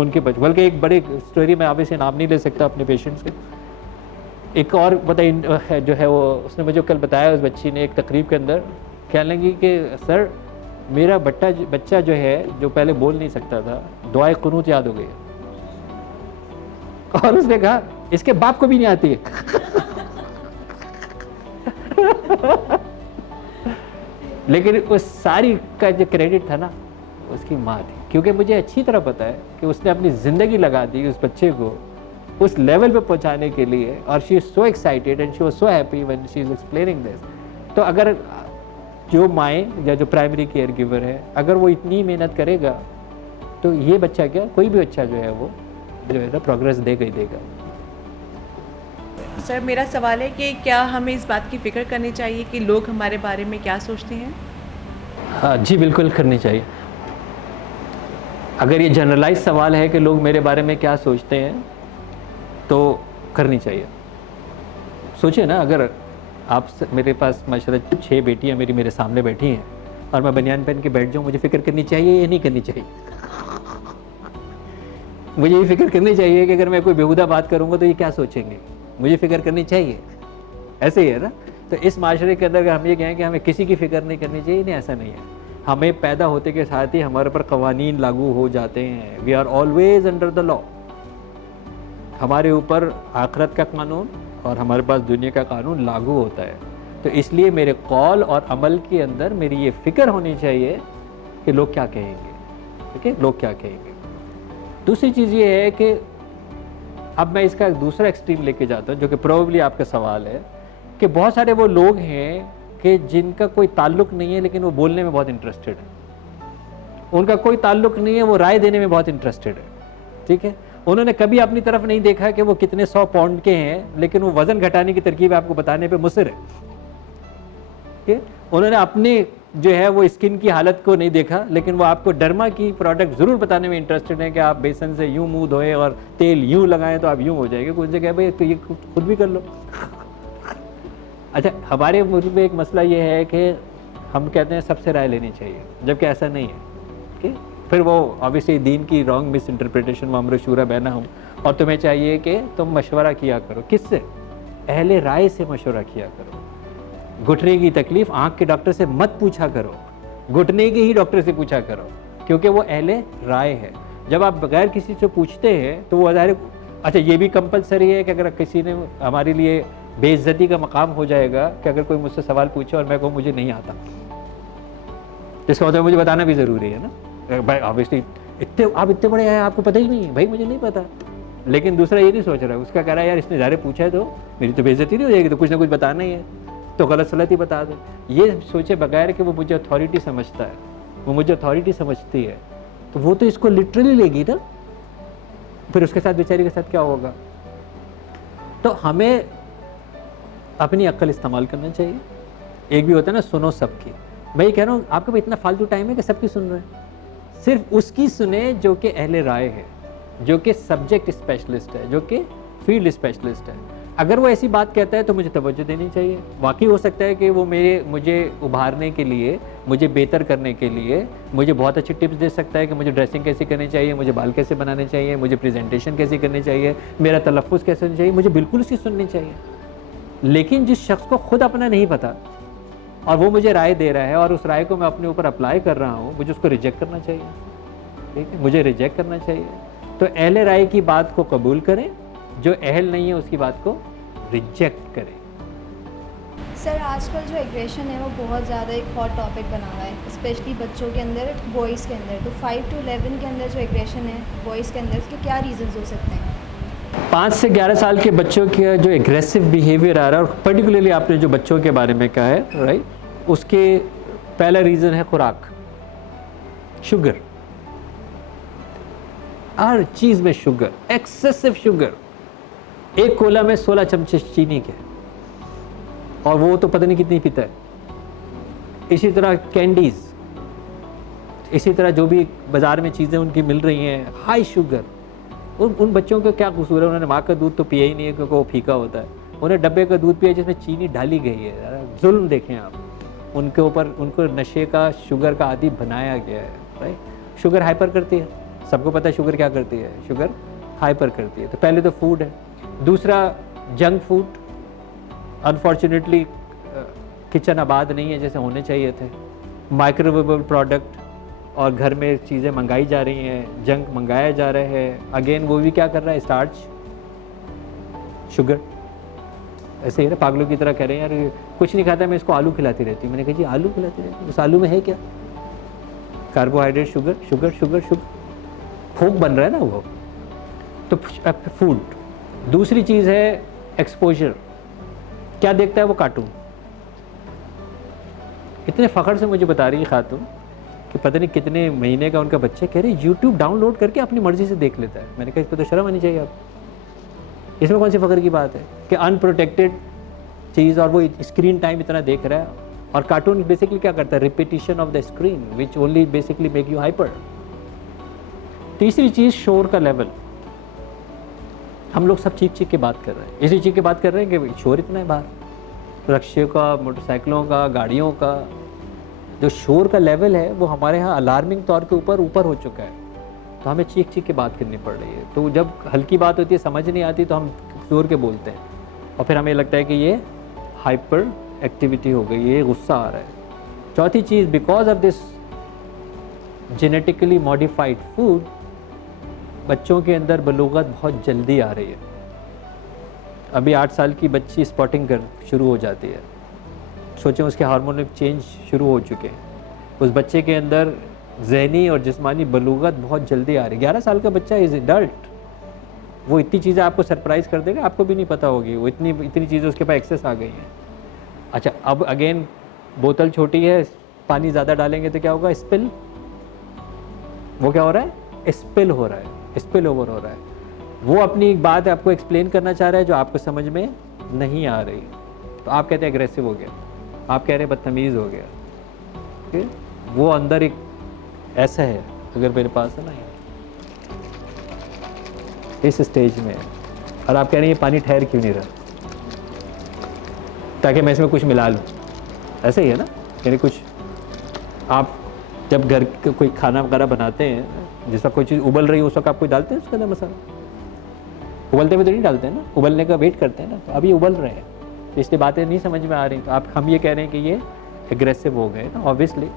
उनके बच्चों, बल्कि एक बड़ी स्टोरी में आप इसे नाम नहीं ले सकता अपने पेशेंट से। एक और बताइए जो है वो उसने मुझे कल बताया, उस बच्ची ने एक तकरीब के अंदर कहने लगी कि सर मेरा बच्चा जो है जो पहले बोल नहीं सकता था, दुआए कुनूत याद हो गई। और उसने कहा इसके बाप को भी नहीं आती है लेकिन उस सारी का जो क्रेडिट था ना उसकी माँ थी, क्योंकि मुझे अच्छी तरह पता है कि उसने अपनी ज़िंदगी लगा दी उस बच्चे को उस लेवल पे पहुंचाने के लिए। और she is so excited and she was so happy when she is explaining this. तो अगर जो माएँ या जो प्राइमरी केयर गिवर है, अगर वो इतनी मेहनत करेगा तो ये बच्चा क्या, कोई भी बच्चा जो है वो जो है ना प्रोग्रेस देगा ही देगा। सर मेरा सवाल है कि क्या हमें इस बात की फ़िक्र करनी चाहिए कि लोग हमारे बारे में क्या सोचते हैं? हाँ जी, बिल्कुल करनी चाहिए। अगर ये जनरलाइज सवाल है कि लोग मेरे बारे में क्या सोचते हैं तो करनी चाहिए। सोचिए ना, अगर आप मेरे पास माशाल्लाह 6 बेटियां मेरे सामने बैठी हैं और मैं बनियान पहन के बैठ जाऊँ, मुझे फ़िक्र करनी चाहिए या नहीं करनी चाहिए? मुझे ये फ़िक्र करनी चाहिए कि अगर मैं कोई बेहुदा बात करूँगा तो ये क्या सोचेंगे, मुझे फ़िक्र करनी चाहिए। ऐसे ही है ना। तो इस माशरे के अंदर हम ये कहें कि हमें किसी की फ़िक्र नहीं करनी चाहिए, नहीं, ऐसा नहीं है। हमें पैदा होते के साथ ही हमारे पर कवानीन लागू हो जाते हैं। We are always under the law. हमारे ऊपर आखिरत का कानून और हमारे पास दुनिया का कानून लागू होता है। तो इसलिए मेरे कौल और अमल के अंदर मेरी ये फ़िक्र होनी चाहिए कि लोग क्या कहेंगे, ठीक है, लोग क्या कहेंगे। दूसरी चीज़ ये है कि अब मैं इसका एक दूसरा एक्सट्रीम लेके जाता हूँ, जो कि प्रोबेबली आपका सवाल है, कि बहुत सारे वो लोग हैं कि जिनका कोई ताल्लुक़ नहीं है लेकिन वो बोलने में बहुत इंटरेस्टेड है। उनका कोई ताल्लुक़ नहीं है, वो राय देने में बहुत इंटरेस्टेड है, ठीक है। उन्होंने कभी अपनी तरफ नहीं देखा कि वो कितने 100 पाउंड के हैं, लेकिन वो वज़न घटाने की तरकीब आपको बताने पे मुसिर है, ठीक है। उन्होंने अपने जो है वो स्किन की हालत को नहीं देखा, लेकिन वो आपको डर्मा की प्रोडक्ट ज़रूर बताने में इंटरेस्टेड है कि आप बेसन से यूँ मुँह धोएं और तेल यूँ लगाएं तो आप यूँ हो जाएंगे। कुछ जगह भाई तो ये खुद भी कर लो। अच्छा, हमारे मुल्क में एक मसला ये है कि हम कहते हैं सबसे राय लेनी चाहिए, जबकि ऐसा नहीं है, ठीक है। फिर वो ऑब्वियसली दीन की रॉन्ग मिस इंटरप्रिटेशन में अमर शूरा बहना हूँ, और तुम्हें चाहिए कि तुम मशवरा किया करो। किससे? अहले राय से मशवरा किया करो। घुटने की तकलीफ आँख के डॉक्टर से मत पूछा करो, घुटने के ही डॉक्टर से पूछा करो, क्योंकि वो अहले राय है। जब आप बगैर किसी से पूछते हैं तो वो ज़ाहिर। अच्छा, ये भी कंपलसरी है कि अगर किसी ने हमारे लिए बेइज्जती का मकाम हो जाएगा कि अगर कोई मुझसे सवाल पूछे और मैं कहूँ मुझे नहीं आता, इसका मतलब मुझे बताना भी ज़रूरी है ना भाई। ऑब्वियसली आप इतने बड़े हैं, आपको पता ही नहीं है भाई, मुझे नहीं पता। लेकिन दूसरा ये नहीं सोच रहा है, उसका कह रहा है यार इसने ज़्यादा पूछा है तो मेरी तो बेइज्जती नहीं हो जाएगी, तो कुछ ना कुछ बताना ही है, तो गलत सलत ही बता दे। ये सोचे बगैर कि वो मुझे अथॉरिटी समझता है, वो मुझे अथॉरिटी समझती है, तो वो तो इसको लिटरली लेगी ना, फिर उसके साथ बेचारी के साथ क्या होगा। तो हमें अपनी अक्ल इस्तेमाल करना चाहिए। एक भी होता है ना सुनो सबकी, मैं कह रहा हूँ आपके पास इतना फालतू टाइम है कि सबकी सुन रहे हैं। सिर्फ उसकी सुने जो कि अहले राय है, जो कि सब्जेक्ट स्पेशलिस्ट है, जो कि फील्ड स्पेशलिस्ट है। अगर वो ऐसी बात कहता है तो मुझे तवज्जो देनी चाहिए। वाकई हो सकता है कि वो मुझे उभारने के लिए, मुझे बेहतर करने के लिए मुझे बहुत अच्छी टिप्स दे सकता है कि मुझे ड्रेसिंग कैसे करनी चाहिए, मुझे बाल कैसे बनाने चाहिए, मुझे प्रेजेंटेशन कैसे करनी चाहिए, मेरा तलफ़्फ़ुज़ कैसे होना चाहिए, मुझे बिल्कुल उसकी सुननी चाहिए। लेकिन जिस शख्स को खुद अपना नहीं पता और वो मुझे राय दे रहा है और उस राय को मैं अपने ऊपर अप्लाई कर रहा हूँ, मुझे उसको रिजेक्ट करना चाहिए, ठीक है, मुझे रिजेक्ट करना चाहिए। तो अहले राय की बात को कबूल करें, जो अहल नहीं है उसकी बात को रिजेक्ट करें। सर आजकल जो एग्रेशन है वो बहुत ज़्यादा एक हॉट टॉपिक बना हुआ है, स्पेशली बच्चों के अंदर, बॉयज़ के अंदर। तो 5 to 11 के अंदर जो एग्रेशन है बॉयज़ के अंदर, उसके क्या रीज़न्स हो सकते हैं? 5 से 11 साल के बच्चों का जो एग्रेसिव बिहेवियर आ रहा है, और पर्टिकुलरली आपने जो बच्चों के बारे में कहा है, राइट, उसके पहला रीज़न है खुराक, शुगर। हर चीज़ में शुगर, एक्सेसिव शुगर। एक कोला में 16 चमचे चीनी के, और वो तो पता नहीं कितनी पीता है। इसी तरह कैंडीज़, इसी तरह जो भी बाज़ार में चीज़ें उनकी मिल रही हैं, हाई शुगर। उन बच्चों का क्या कसूर है? उन्होंने माँ का दूध तो पिया ही नहीं है क्योंकि वो फीका होता है। उन्हें डब्बे का दूध पिया जिसमें चीनी डाली गई है। जुल्म देखें आप उनके ऊपर, उनको नशे का, शुगर का आदी बनाया गया है, राइट। शुगर हाइपर करती है, सबको पता है शुगर क्या करती है, शुगर हाइपर करती है। तो पहले तो फूड है। दूसरा जंक फूड, अनफॉर्चुनेटली किचन आबाद नहीं है जैसे होने चाहिए थे। माइक्रोवेवेबल प्रोडक्ट और घर में चीज़ें मंगाई जा रही हैं, जंक मंगाया जा रहा है। अगेन वो भी क्या कर रहा है, स्टार्च, शुगर। ऐसे ही ना पागलों की तरह कह रहे हैं यार कुछ नहीं खाता, मैं इसको आलू खिलाती रहती हूँ। मैंने कहा जी आलू खिलाती रहती हूँ, उस आलू में है क्या? Carbohydrate, sugar sugar sugar sugar, भूख बन रहा है ना वो। तो फूड। दूसरी चीज़ है एक्सपोजर। क्या देखता है वो? कार्टून। इतने फ़ख्र से मुझे बता रही है खातून कि पता नहीं कितने महीने का उनका बच्चा, कह रहे यूट्यूब डाउनलोड करके अपनी मर्ज़ी से देख लेता है। मैंने कहा इस पर तो शर्म आनी चाहिए आप, इसमें कौन सी फ़ख्र की बात है कि अनप्रोटेक्टेड चीज़ और वो स्क्रीन टाइम इतना देख रहा है। और कार्टून बेसिकली क्या करता है, repetition of the screen which only basically make you hyper. तीसरी चीज़ शोर का लेवल। हम लोग सब चीख के बात कर रहे हैं, इसी चीख के बात कर रहे हैं कि शोर इतना है बाहर, रिक्शे का, मोटरसाइकिलों का, गाड़ियों का। जो शोर का लेवल है वो हमारे यहाँ अलार्मिंग तौर के ऊपर हो चुका है, तो हमें चीख के बात करनी पड़ रही है। तो जब हल्की बात होती है, समझ नहीं आती, तो हम जोर के बोलते हैं और फिर हमें लगता है कि ये हाइपर एक्टिविटी हो गई, ये गुस्सा आ रहा है। चौथी चीज़, because of this genetically modified food, बच्चों के अंदर बलूगत बहुत जल्दी आ रही है। अभी 8 साल की बच्ची स्पॉटिंग कर शुरू हो जाती है। सोचें उसके हार्मोनल चेंज शुरू हो चुके हैं, उस बच्चे के अंदर ज़हनी और जिस्मानी बलूगत बहुत जल्दी आ रही है। 11 साल का बच्चा इज़ एडल्ट, वो इतनी चीज़ें आपको सरप्राइज़ कर देगा, आपको भी नहीं पता होगी, वो इतनी चीज़ें उसके पास एक्सेस आ गई हैं। अच्छा, अब अगेन बोतल छोटी है, पानी ज़्यादा डालेंगे तो क्या होगा, स्पिल। वो क्या हो रहा है, स्पिल हो रहा है, स्पिल ओवर हो रहा है। वो अपनी बात आपको एक्सप्लेन करना चाह रहा है जो आपको समझ में नहीं आ रही, तो आप कहते हैं एग्रेसिव हो गया, आप कह रहे हैं बदतमीज़ हो गया। ठीक है, वो अंदर एक ऐसा है, अगर मेरे पास है ना इस स्टेज में है, और आप कह रहे हैं ये पानी ठहर क्यों नहीं रहा, ताकि मैं इसमें कुछ मिला लूँ, ऐसे ही है ना। यानी कुछ आप जब घर कोई खाना वगैरह बनाते हैं, जिस वक्त कोई चीज़ उबल रही है उस वक्त आप कोई डालते हैं उसके अंदर मसाला, उबलते हुए तो नहीं डालते हैं ना, उबलने का वेट करते हैं ना। तो अभी उबल रहे हैं, तो इसलिए बातें नहीं समझ में आ रही, तो हम ये कह रहे हैं कि ये एग्रेसिव हो गए ना। ऑब्वियसली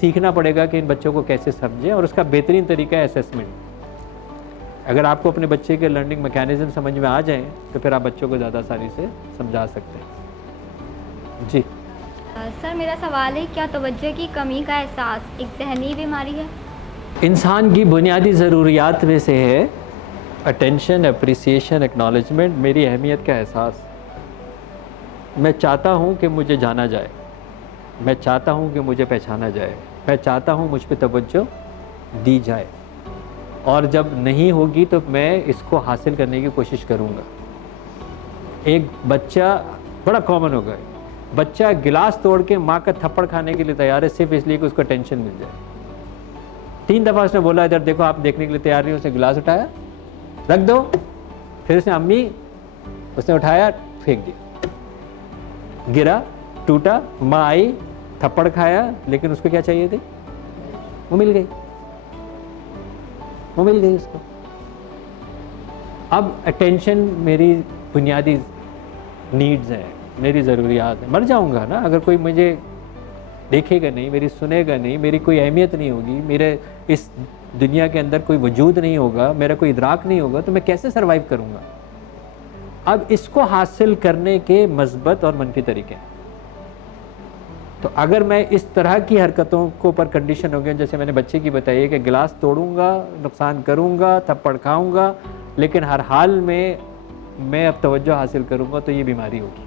सीखना पड़ेगा कि इन बच्चों को कैसे समझें, और उसका बेहतरीन तरीका है असेसमेंट। अगर आपको अपने बच्चे के लर्निंग मैकेनिज्म समझ में आ जाएं तो फिर आप बच्चों को ज़्यादा आसानी से समझा सकते हैं। जी सर, मेरा सवाल है, क्या तवज्जो की कमी का एहसास एक ज़हनी बीमारी है? इंसान की बुनियादी ज़रूरियात में से है अटेंशन, अप्रिसिएशन, एक्नॉलेजमेंट, मेरी अहमियत का एहसास। मैं चाहता हूँ कि मुझे जाना जाए, मैं चाहता हूँ कि मुझे पहचाना जाए, मैं चाहता हूँ मुझ पे तवज्जो दी जाए, और जब नहीं होगी तो मैं इसको हासिल करने की कोशिश करूँगा। एक बच्चा, बड़ा कॉमन होगा, बच्चा गिलास तोड़ के माँ का थप्पड़ खाने के लिए तैयार है सिर्फ इसलिए कि उसको टेंशन मिल जाए। 3 दफ़ा उसने बोला इधर देखो, आप देखने के लिए तैयार नहीं, उसने गिलास उठाया, रख दो, फिर उसने अम्मी, उसने उठाया, फेंक दिया, गिरा, टूटा, माँ आई, थप्पड़ खाया, लेकिन उसको क्या चाहिए थी, वो मिल गई, वो मिल गई उसको। अब अटेंशन मेरी बुनियादी नीड्स हैं, मेरी ज़रूरियात है। मर जाऊंगा ना अगर कोई मुझे देखेगा नहीं, मेरी सुनेगा नहीं, मेरी कोई अहमियत नहीं होगी, मेरे इस दुनिया के अंदर कोई वजूद नहीं होगा, मेरा कोई इदराक नहीं होगा, तो मैं कैसे सर्वाइव करूंगा। अब इसको हासिल करने के मस्बत और मनफी तरीके हैं। तो अगर मैं इस तरह की हरकतों को ऊपर कंडीशन हो गया, जैसे मैंने बच्चे की बताई है कि गिलास तोड़ूंगा, नुकसान करूंगा, थप्पड़ खाऊंगा, लेकिन हर हाल में मैं अब तवज्जो हासिल करूंगा, तो ये बीमारी होगी।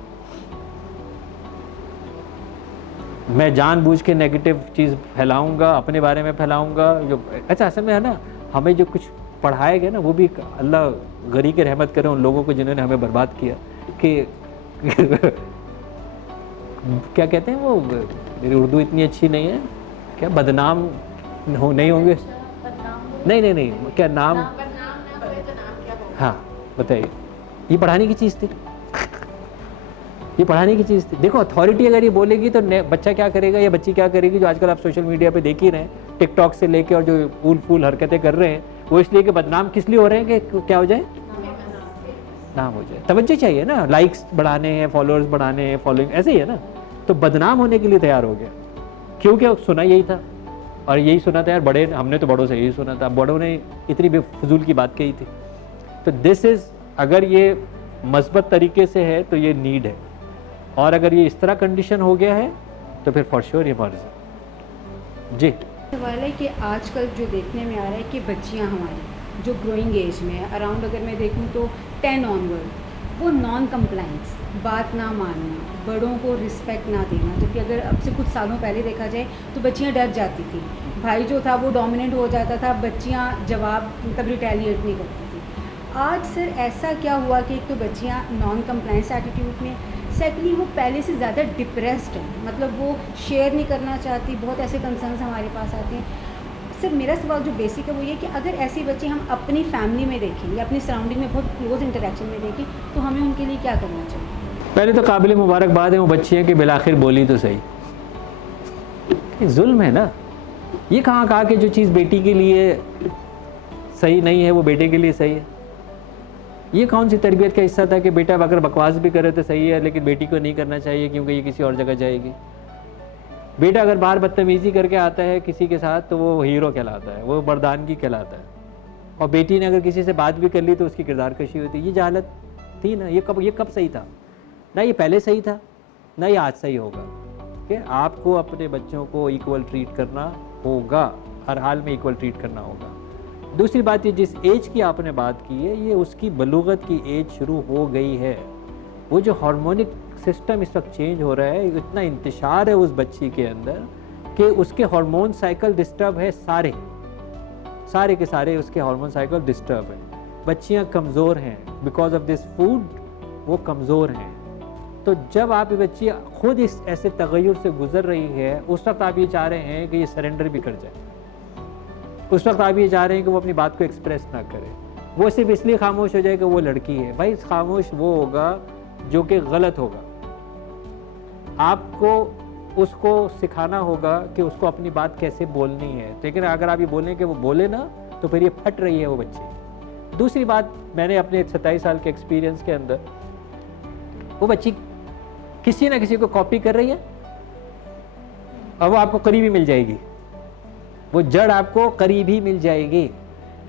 मैं जानबूझ के नेगेटिव चीज़ फैलाऊंगा, अपने बारे में फैलाऊंगा। जो अच्छा असल में है ना, हमें जो कुछ पढ़ाया गया ना, वो भी अल्लाह गरी के रहमत करे उन लोगों को जिन्होंने हमें बर्बाद किया, कि क्या कहते हैं वो, मेरी उर्दू इतनी अच्छी नहीं है, क्या बदनाम नहीं होंगे, नहीं, क्या नाम, हाँ बताइए, ये पढ़ाने की चीज़ थी, ये पढ़ाने की चीज़ थी। देखो अथॉरिटी अगर ये बोलेगी तो बच्चा क्या करेगा या बच्ची क्या करेगी, जो आजकल आप सोशल मीडिया पे देख ही रहे हैं, टिकटॉक से लेके, और जो फूल हरकतें कर रहे हैं, वो इसलिए कि बदनाम किस लिए हो रहे हैं कि क्या हो जाए, नाम हो जाए। तवज्जो चाहिए ना, लाइक्स बढ़ाने हैं, फॉलोअर्स बढ़ाने हैं, फॉलोइंग, ऐसे ही है ना। तो बदनाम होने के लिए तैयार हो गया, क्योंकि सुना यही था, और यही सुना था यार, बड़े, हमने तो बड़ों से यही सुना था, बड़ों ने इतनी बेफजूल की बात कही थी। तो दिस इज़, अगर ये मस्बत तरीके से है तो ये नीड है, और अगर ये इस तरह कंडीशन हो गया है तो फिर फॉर श्योर ये मर्ज है। जी सवाल है कि आजकल जो देखने में आ रहा है कि बच्चियां हमारी जो ग्रोइंग एज में है, अराउंड अगर मैं देखूं तो 10 ऑनवर्ड, वो नॉन कंप्लाइंस, बात ना मानना, बड़ों को रिस्पेक्ट ना देना। जबकि अगर अब से कुछ सालों पहले देखा जाए तो बच्चियां डर जाती थी, भाई जो था वो डोमिनेंट हो जाता था, बच्चियां जवाब मतलब रिटेलिएट नहीं करती थी। आज सर ऐसा क्या हुआ कि एक तो बच्चियां नॉन कंप्लाइंस एटीट्यूड में, सेकेंडली वो पहले से ज़्यादा डिप्रेस्ड हैं, मतलब वो शेयर नहीं करना चाहती, बहुत ऐसे कंसर्न्स हमारे पास आते हैं। सर मेरा सवाल जो बेसिक है वो ये कि अगर ऐसे बच्चे हम अपनी फैमिली में देखें या अपनी सराउंडिंग में बहुत क्लोज इंटरेक्शन में देखें तो हमें उनके लिए क्या करना चाहिए? पहले तो काबिल मुबारकबाद है वो बच्चियाँ कि बिलाखिर बोली तो सही। ये जुल्म है ना, ये कहाँ कि जो चीज़ बेटी के लिए सही नहीं है वो बेटे के लिए सही है। ये कौन सी तरबियत का हिस्सा था कि बेटा अगर बकवास भी करे तो सही है लेकिन बेटी को नहीं करना चाहिए क्योंकि ये किसी और जगह जाएगी। बेटा अगर बाहर बदतमीज़ी करके आता है किसी के साथ तो वो हीरो कहलाता है, वो मर्दानगी कहलाता है, और बेटी ने अगर किसी से बात भी कर ली तो उसकी किरदार कशी होती है। ये जहालत थी ना, ये कब सही था? ना ये पहले सही था ना ये आज सही होगा। कि आपको अपने बच्चों को इक्वल ट्रीट करना होगा, हर हाल में इक्वल ट्रीट करना होगा। दूसरी बात ये जिस एज की आपने बात की है ये उसकी बलूगत की एज शुरू हो गई है। वो जो हार्मोनिक सिस्टम इस वक्त चेंज हो रहा है, इतना इंतशार है उस बच्ची के अंदर कि उसके हार्मोन साइकिल डिस्टर्ब है, सारे के सारे उसके हार्मोन साइकिल डिस्टर्ब है। बच्चियां कमज़ोर हैं बिकॉज ऑफ दिस फूड, वो कमज़ोर हैं। तो जब आप ये बच्ची खुद इस ऐसे तगय्युर से गुजर रही है उस वक्त आप ये चाह रहे हैं कि ये सरेंडर भी कर जाए, उस वक्त आप ये चाह रहे हैं कि वो अपनी बात को एक्सप्रेस ना करे, वो सिर्फ इसलिए खामोश हो जाए कि वो लड़की है। भाई खामोश वो होगा जो कि गलत होगा। आपको उसको सिखाना होगा कि उसको अपनी बात कैसे बोलनी है, लेकिन अगर आप ये बोलें कि वो बोले ना तो फिर ये फट रही है वो बच्ची। दूसरी बात, मैंने अपने 27 साल के एक्सपीरियंस के अंदर वो बच्ची किसी ना किसी को कॉपी कर रही है और वो आपको करीबी मिल जाएगी, वो जड़ आपको करीबी मिल जाएगी।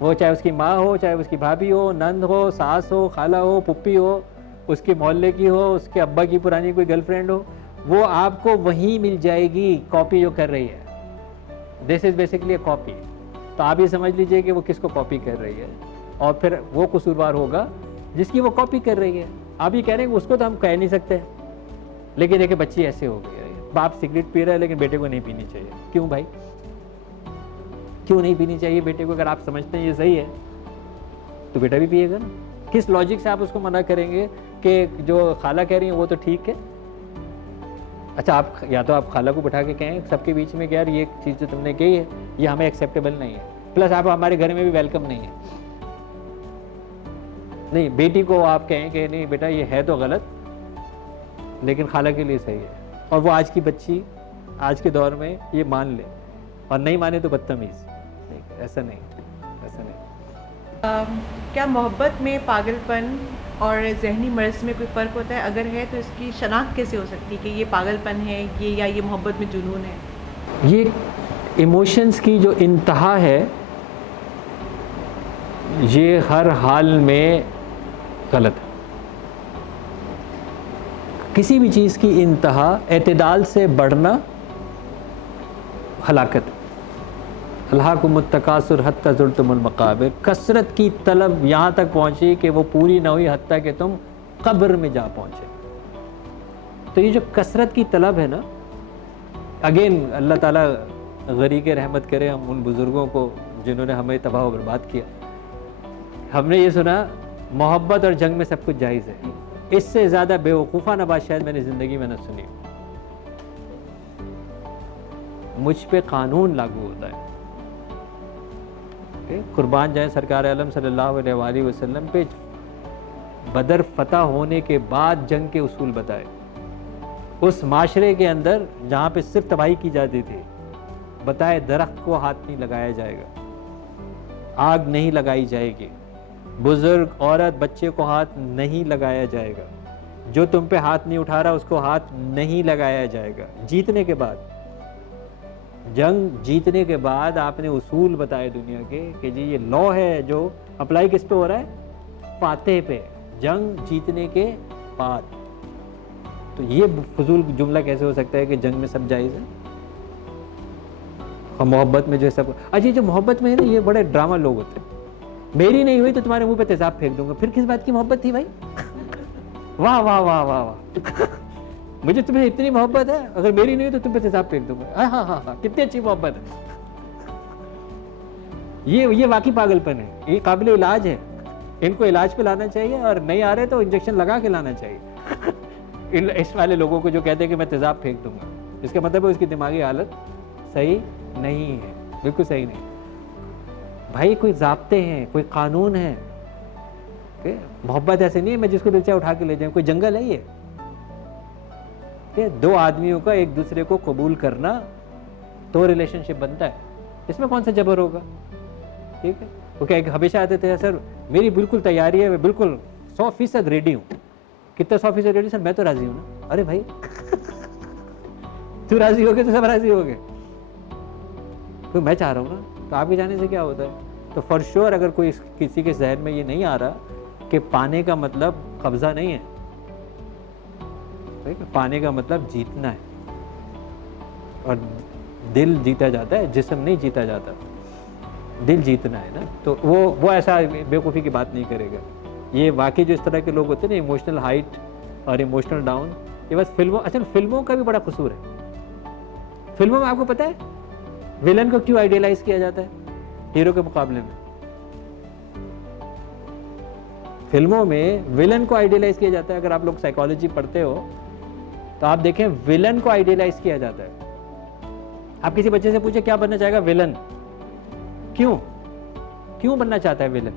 वो चाहे उसकी माँ हो, चाहे उसकी भाभी हो, नंद हो, सास हो, खाला हो, पुप्पी हो, उसके मोहल्ले की हो, उसके अब्बा की पुरानी कोई गर्लफ्रेंड हो, वो आपको वहीं मिल जाएगी कॉपी जो कर रही है। This is basically a copy. तो आप ये समझ लीजिए कि वो किसको कॉपी कर रही है और फिर वो कसूरवार होगा जिसकी वो कॉपी कर रही है। आप ये कह रहे हैं कि उसको तो हम कह नहीं सकते, लेकिन देखिए बच्ची ऐसे हो गई है, बाप सिगरेट पी रहा है लेकिन बेटे को नहीं पीनी चाहिए। क्यों भाई, क्यों नहीं पीनी चाहिए बेटे को? अगर आप समझते हैं ये सही है तो बेटा भी पिएगा ना। किस लॉजिक से आप उसको मना करेंगे कि जो खाला कह रही है वो तो ठीक है? अच्छा, आप या तो आप खाला को बैठा के कहें सबके बीच में कि यार ये चीज़ जो तुमने कही है ये हमें एक्सेप्टेबल नहीं है, प्लस आप हमारे घर में भी वेलकम नहीं है। नहीं, बेटी को आप कहें कि नहीं बेटा ये है तो गलत लेकिन खाला के लिए सही है, और वो आज की बच्ची आज के दौर में ये मान ले, और नहीं माने तो बदतमीज़। नहीं, ऐसा नहीं। क्या मोहब्बत में पागलपन और जहनी मर्ज में कोई फ़र्क होता है? अगर है तो इसकी शनाख्त कैसे हो सकती है कि ये पागलपन है ये या ये मोहब्बत में जुनून है? ये इमोशंस की जो इंतहा है ये हर हाल में गलत है। किसी भी चीज़ की इंतहा एतदाल से बढ़ना हलाकत है। अल्लाहुम्मुत्तकासुर हत्ता ज़ुरतुमुल मक़ाबिर, कसरत की तलब यहाँ तक पहुँची कि वो पूरी न हुई हत्ता कि तुम कब्र में जा पहुँचे। तो ये जो कसरत की तलब है ना, अगेन अल्लाह ताला गरीक़ रहमत करे हम उन बुज़ुर्गों को जिन्होंने हमें तबाह व बर्बाद किया। हमने ये सुना मोहब्बत और जंग में सब कुछ जायज़ है, इससे ज़्यादा बेवकूफ़ाना बात शायद मैंने ज़िंदगी में न सुनी। मुझ पे कानून लागू होता है। कुर्बान जाए सरकार आलम सल्लल्लाहु अलैहि वसल्लम पे बदर फतह होने के बाद जंग के उसूल बताए। उस माशरे के अंदर जहाँ पे सिर्फ तबाही की जाती थी, बताए दरख्त को हाथ नहीं लगाया जाएगा, आग नहीं लगाई जाएगी, बुजुर्ग औरत बच्चे को हाथ नहीं लगाया जाएगा, जो तुम पे हाथ नहीं उठा रहा उसको हाथ नहीं लगाया जाएगा। जीतने के बाद, जंग जीतने के बाद आपने उसूल बताए दुनिया के कि जी ये लॉ है जो अप्लाई किस पे हो रहा है? फातेह पे, जंग जीतने के बाद। तो ये फजूल जुमला कैसे हो सकता है कि जंग में सब जायज़ है और मोहब्बत में जो है सब। अच्छा, जो मोहब्बत में है ना ये बड़े ड्रामा लोग होते हैं। मेरी नहीं हुई तो तुम्हारे मुंह पे तेजाब फेंक दूंगा, फिर किस बात की मोहब्बत थी भाई? वाह वाह वाह वाह वाह मुझे तुम्हें इतनी मोहब्बत है, अगर मेरी नहीं तो तुम पे तेजाब फेंक दूंगा। हाँ हाँ हाँ हाँ, कितनी अच्छी मोहब्बत है। ये वाकई पागलपन है, ये काबिल इलाज है। इनको इलाज पे लाना चाहिए, और नहीं आ रहे तो इंजेक्शन लगा के लाना चाहिए। इस वाले लोगों को जो कहते हैं कि मैं तेजाब फेंक दूंगा, इसका मतलब है उसकी दिमागी हालत सही नहीं है, बिल्कुल सही नहीं। भाई कोई ज़ाब्ते हैं, कोई कानून है। मोहब्बत ऐसे नहीं है मैं जिसको दिल चाहे उठा के ले जाऊं, कोई जंगल है ये। दो आदमियों का एक दूसरे को कबूल करना तो रिलेशनशिप बनता है, इसमें कौन सा जबर होगा। ठीक है, वो क्या हमेशा आते थे सर मेरी बिल्कुल तैयारी है, मैं बिल्कुल 100% रेडी हूँ। कितना 100% रेडी सर, मैं तो राजी हूँ ना। अरे भाई तू राजी हो गए तो सब राजी हो गए, तो मैं चाह रहा हूँ ना, तो आपके जाने से क्या होता है। तो फॉर श्योर अगर कोई किसी के जहन में ये नहीं आ रहा कि पाने का मतलब कब्जा नहीं है, पाने का मतलब जीतना है, और दिल जीता जाता है, जिस्म नहीं जीता जाता। दिल जीतना है ना, तो वो ऐसा बेवकूफ़ी की बात नहीं करेगा। ये वाकई जो इस तरह के लोग होते हैं ना, इमोशनल हाइट और इमोशनल डाउन, ये बस फिल्मों, अच्छा फिल्मों का भी बड़ा कसूर है। फिल्मों में आपको पता है विलन को क्यों आइडियलाइज किया जाता है हीरो के मुकाबले में। फिल्मों में विलन को आइडियलाइज किया जाता है। अगर आप लोग साइकोलॉजी पढ़ते हो तो आप देखें विलन को आइडियलाइज किया जाता है। आप किसी बच्चे से पूछे क्या बनना चाहेगा, विलन। क्यों बनना चाहता है विलन?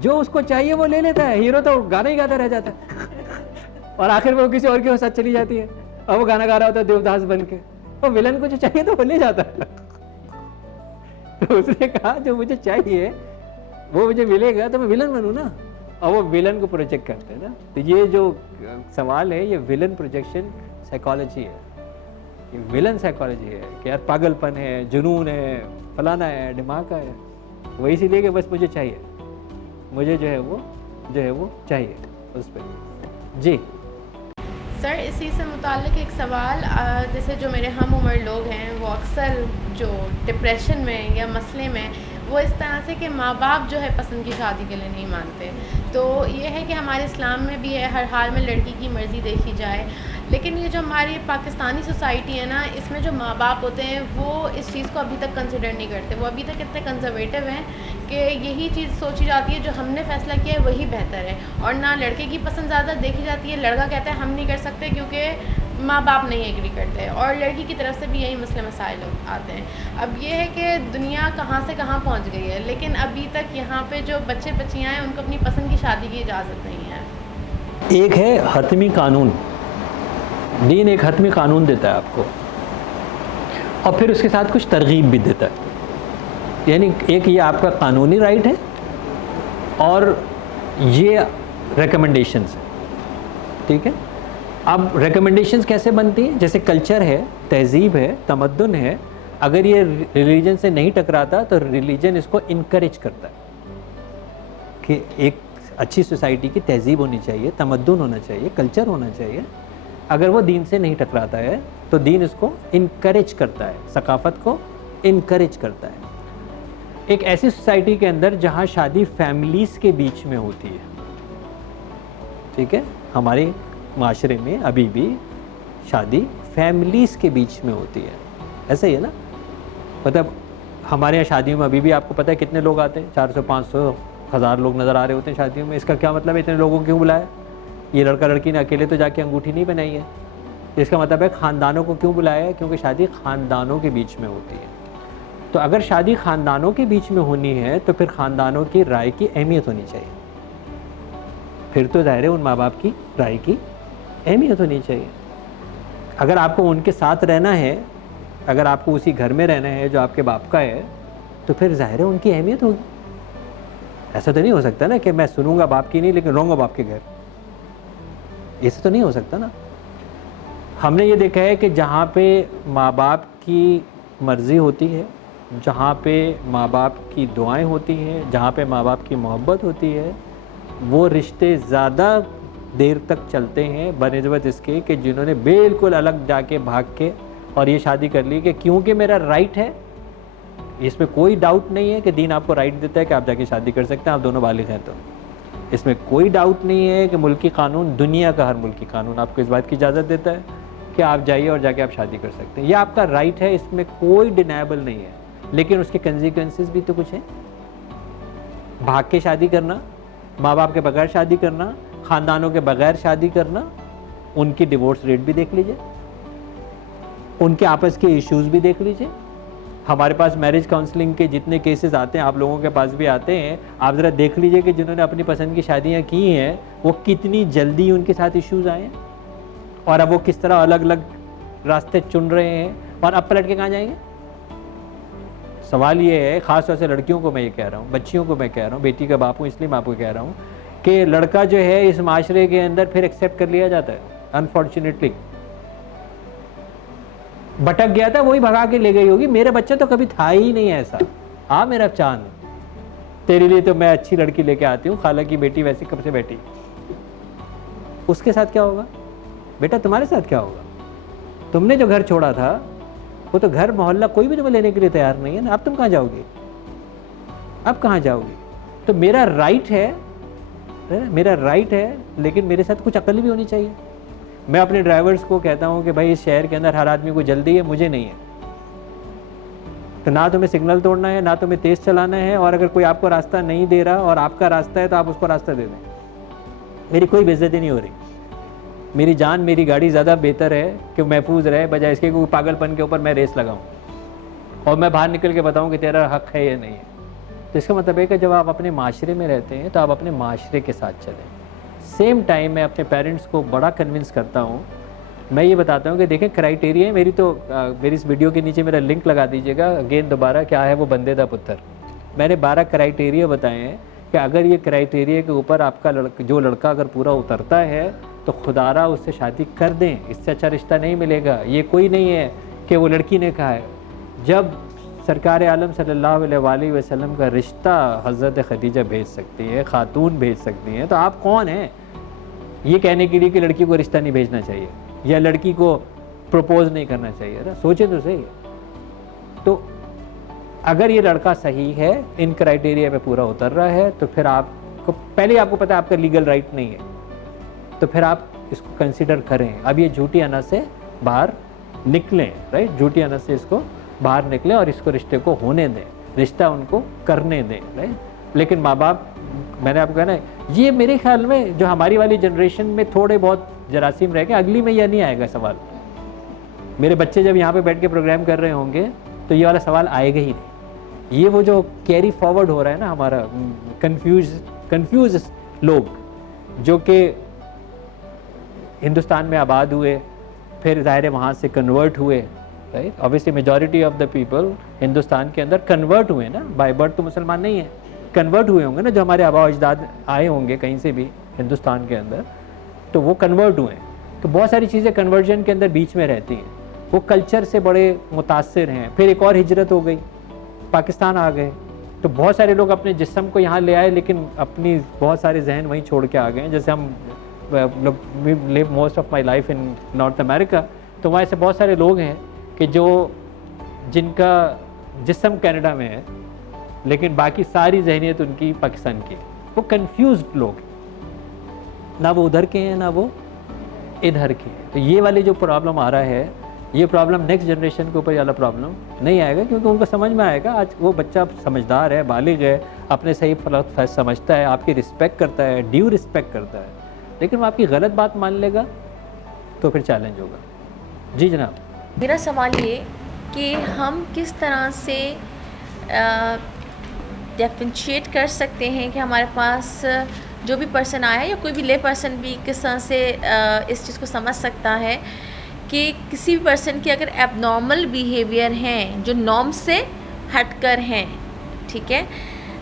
जो उसको चाहिए वो ले लेता है, हीरो तो गाना ही गाता रह जाता है और आखिर में वो किसी और के साथ चली जाती है, और वो गाना गा रहा होता है देवदास बन के। तो विलन को जो चाहिए तो वो ले जाता है। तो उसने कहा जो मुझे चाहिए वो मुझे मिलेगा तो मैं विलन बनूं ना, और वो विलन को प्रोजेक्ट करते हैं ना। तो ये जो सवाल है ये विलन प्रोजेक्शन साइकोलॉजी है, ये विलन साइकोलॉजी है कि यार पागलपन है, जुनून है, फलाना है, दिमाग का है। वो इसीलिए कि बस मुझे चाहिए, मुझे जो है वो चाहिए उस पर। जी सर, इसी से मुताल्लिक एक सवाल, जैसे जो मेरे हम उम्र लोग हैं वो अक्सर जो डिप्रेशन में या मसले में वो इस तरह से कि माँ बाप जो है पसंद की शादी के लिए नहीं मानते। तो ये है कि हमारे इस्लाम में भी है हर हाल में लड़की की मर्ज़ी देखी जाए, लेकिन ये जो हमारी पाकिस्तानी सोसाइटी है ना, इसमें जो माँ बाप होते हैं वो इस चीज़ को अभी तक कंसिडर नहीं करते। वो अभी तक इतने कंजर्वेटिव हैं कि यही चीज़ सोची जाती है जो हमने फ़ैसला किया है वही बेहतर है, और ना लड़के की पसंद ज़्यादा देखी जाती है। लड़का कहता है हम नहीं कर सकते क्योंकि माँ बाप नहीं एग्री करते, और लड़की की तरफ से भी यही मसले मसाइल आते हैं। अब ये है कि दुनिया कहाँ से कहाँ पहुँच गई है, लेकिन अभी तक यहाँ पे जो बच्चे बच्चियाँ हैं उनको अपनी पसंद की शादी की इजाज़त नहीं है। एक है हतमी कानून, दीन एक हतमी कानून देता है आपको, और फिर उसके साथ कुछ तरगीब भी देता है। यानी एक ये आपका कानूनी राइट है और ये रिकमेंडेशंस है। ठीक है, अब रिकमेंडेशंस कैसे बनती हैं? जैसे कल्चर है, तहज़ीब है, तमद्दुन है, अगर ये रिलीजन से नहीं टकराता तो रिलीजन इसको इनकरेज करता है कि एक अच्छी सोसाइटी की तहज़ीब होनी चाहिए, तमद्दुन होना चाहिए, कल्चर होना चाहिए। अगर वो दीन से नहीं टकराता है तो दीन इसको इनकरेज करता है, सकाफ़त को इनकरेज करता है। एक ऐसी सोसाइटी के अंदर जहाँ शादी फैमिलीज़ के बीच में होती है, ठीक है, हमारे माशरे में अभी भी शादी फैमिलीज़ के बीच में होती है, ऐसा ही है ना। मतलब हमारे यहाँ शादियों में अभी भी आपको पता है कितने लोग आते हैं, 400 500 1000 लोग नज़र आ रहे होते हैं शादियों में। इसका क्या मतलब है इतने लोगों को क्यों बुलाया? ये लड़का लड़की ने अकेले तो जाके अंगूठी नहीं बनाई है। इसका मतलब है ख़ानदानों को क्यों बुलाया है? क्योंकि शादी ख़ानदानों के बीच में होती है। तो अगर शादी ख़ानदानों के बीच में होनी है तो फिर ख़ानदानों की राय की अहमियत होनी चाहिए। फिर तो ज़ाहिर है उन माँ बाप की राय की अहमियत होनी चाहिए। अगर आपको उनके साथ रहना है, अगर आपको उसी घर में रहना है जो आपके बाप का है, तो फिर ज़ाहिर है उनकी अहमियत होगी। ऐसा तो नहीं हो सकता ना कि मैं सुनूंगा बाप की नहीं लेकिन रहूँगा बाप के घर, ऐसा तो नहीं हो सकता ना। हमने ये देखा है कि जहाँ पे माँ बाप की मर्ज़ी होती है, जहाँ पे माँ बाप की दुआएं होती हैं, जहाँ पे माँ बाप की मोहब्बत होती है, वो रिश्ते ज़्यादा देर तक चलते हैं बनिस्बत इसके कि जिन्होंने बिल्कुल अलग जाके भाग के और ये शादी कर ली कि क्योंकि मेरा राइट है। इसमें कोई डाउट नहीं है कि दीन आपको राइट देता है कि आप जाके शादी कर सकते हैं, आप दोनों बालिग हैं तो। इसमें कोई डाउट नहीं है कि मुल्की कानून, दुनिया का हर मुल्की कानून आपको इस बात की इजाज़त देता है कि आप जाइए और जाके आप शादी कर सकते हैं। यह आपका राइट है, इसमें कोई डिनायबल नहीं है, लेकिन उसके कंसिक्वेंसेस भी तो कुछ हैं। भाग के शादी करना, माँ बाप के बगैर शादी करना, ख़ानदानों के बगैर शादी करना, उनकी डिवोर्स रेट भी देख लीजिए, उनके आपस के इश्यूज़ भी देख लीजिए। हमारे पास मैरिज काउंसलिंग के जितने केसेस आते हैं, आप लोगों के पास भी आते हैं, आप ज़रा देख लीजिए कि जिन्होंने अपनी पसंद की शादियाँ की हैं वो कितनी जल्दी उनके साथ इश्यूज़ आए हैं और अब वो किस तरह अलग अलग रास्ते चुन रहे हैं और अब पलट के कहाँ जाएंगे। सवाल ये है, ख़ास तौर से लड़कियों को मैं ये कह रहा हूँ, बच्चियों को मैं कह रहा हूँ, बेटी का बाप हूँ इसलिए मैं आपको कह रहा हूँ कि लड़का जो है इस माशरे के अंदर फिर एक्सेप्ट कर लिया जाता है। अनफॉर्चुनेटली भटक गया था, वही भगा के ले गई होगी। मेरा बच्चा तो कभी था ही नहीं ऐसा। आ मेरा चांद, तेरे लिए तो मैं अच्छी लड़की लेके आती हूँ, खाला की बेटी वैसी कब से बैठी। उसके साथ क्या होगा बेटा, तुम्हारे साथ क्या होगा? तुमने जो घर छोड़ा था वो तो घर मोहल्ला कोई भी तुम्हें लेने के लिए तैयार नहीं है ना। अब तुम कहाँ जाओगे? अब कहाँ जाओगे? तो मेरा राइट है, लेकिन मेरे साथ कुछ अकल भी होनी चाहिए। मैं अपने ड्राइवर्स को कहता हूँ कि भाई इस शहर के अंदर हर आदमी को जल्दी है, मुझे नहीं है, तो ना तुम्हें सिग्नल तोड़ना है, ना तुम्हें तेज़ चलाना है, और अगर कोई आपको रास्ता नहीं दे रहा और आपका रास्ता है तो आप उसको रास्ता दे दें। मेरी कोई बेइज्जती नहीं हो रही, मेरी जान मेरी गाड़ी ज़्यादा बेहतर है कि महफूज रहे, बजाय इसके कोई पागलपन के ऊपर मैं रेस लगाऊँ और मैं बाहर निकल के बताऊँ कि तेरा हक है या नहीं है। तो इसका मतलब है कि जब आप अपने माशरे में रहते हैं तो आप अपने माशरे के साथ चलें। सेम टाइम मैं अपने पेरेंट्स को बड़ा कन्विंस करता हूँ, मैं ये बताता हूँ कि देखें क्राइटेरिया मेरी तो मेरी इस वीडियो के नीचे मेरा लिंक लगा दीजिएगा अगेन दोबारा, क्या है वो बंदे दा पुत्र। मैंने 12 क्राइटेरिया बताए हैं कि अगर ये क्राइटेरिया के ऊपर आपका जो लड़का अगर पूरा उतरता है तो खुदारा उससे शादी कर दें, इससे अच्छा रिश्ता नहीं मिलेगा। ये कोई नहीं है कि वो लड़की ने कहा है। जब सरकार आलम सल्लल्लाहु अलैहि वसल्लम का रिश्ता हज़रत खदीजा भेज सकती है, खातून भेज सकती हैं, तो आप कौन हैं ये कहने के लिए कि लड़की को रिश्ता नहीं भेजना चाहिए या लड़की को प्रपोज नहीं करना चाहिए? ना सोचे तो सही। तो अगर ये लड़का सही है, इन क्राइटेरिया पे पूरा उतर रहा है, तो फिर आपको पहले आपको पता है आपका लीगल राइट नहीं है, तो फिर आप इसको कंसिडर करें। अब ये झूठी अनस से बाहर निकलें, राइट, झूठी अनस से इसको बाहर निकलें और इसको रिश्ते को होने दें, रिश्ता उनको करने दें, राइट। लेकिन माँ बाप, मैंने आपको कहना है, ये मेरे ख्याल में जो हमारी वाली जनरेशन में थोड़े बहुत जरासीम रह गए, अगली में यह नहीं आएगा सवाल। मेरे बच्चे जब यहाँ पे बैठ के प्रोग्राम कर रहे होंगे तो ये वाला सवाल आएगा ही नहीं। ये वो जो कैरी फॉरवर्ड हो रहा है ना हमारा, कंफ्यूज लोग जो कि हिंदुस्तान में आबाद हुए, फिर ज़ाहिर है वहाँ से कन्वर्ट हुए, right. Obviously majority of the people Hindustan के अंदर कन्वर्ट हुए ना, बाय बर्थ तो मुसलमान नहीं है, कन्वर्ट हुए होंगे ना, जो हमारे आबा अजदाद आए होंगे कहीं से भी हिंदुस्तान के अंदर, तो वो कन्वर्ट हुए। तो बहुत सारी चीज़ें कन्वर्जन के अंदर बीच में रहती हैं, वो कल्चर से बड़े मुतासिर हैं। फिर एक और हिजरत हो गई, पाकिस्तान आ गए, तो बहुत सारे लोग अपने जिस्म को यहाँ ले आए, लेकिन अपनी बहुत सारे जहन वहीं छोड़ के आ गए। जैसे हम live most of my life in north America, तो वहाँ ऐसे बहुत सारे लोग हैं कि जिनका जिस्म कनाडा में है, लेकिन बाकी सारी जहनियत उनकी पाकिस्तान की। वो कंफ्यूज्ड लोग, ना वो उधर के हैं ना वो इधर के हैं। तो ये वाली जो प्रॉब्लम आ रहा है, ये प्रॉब्लम नेक्स्ट जनरेशन के ऊपर वाला प्रॉब्लम नहीं आएगा, क्योंकि उनको समझ में आएगा। आज वो बच्चा समझदार है, बालिग है, अपने सही गलत समझता है, आपकी रिस्पेक्ट करता है, ड्यू रिस्पेक्ट करता है। लेकिन वो आपकी गलत बात मान लेगा तो फिर चैलेंज होगा। जी जनाब। मेरा सवाल ये कि हम किस तरह से डिफरेंशिएट कर सकते हैं कि हमारे पास जो भी पर्सन आया या कोई भी ले पर्सन भी किस तरह से इस चीज़ को समझ सकता है कि किसी भी पर्सन के अगर एबनॉर्मल बिहेवियर हैं जो नॉर्म से हटकर हैं, ठीक है,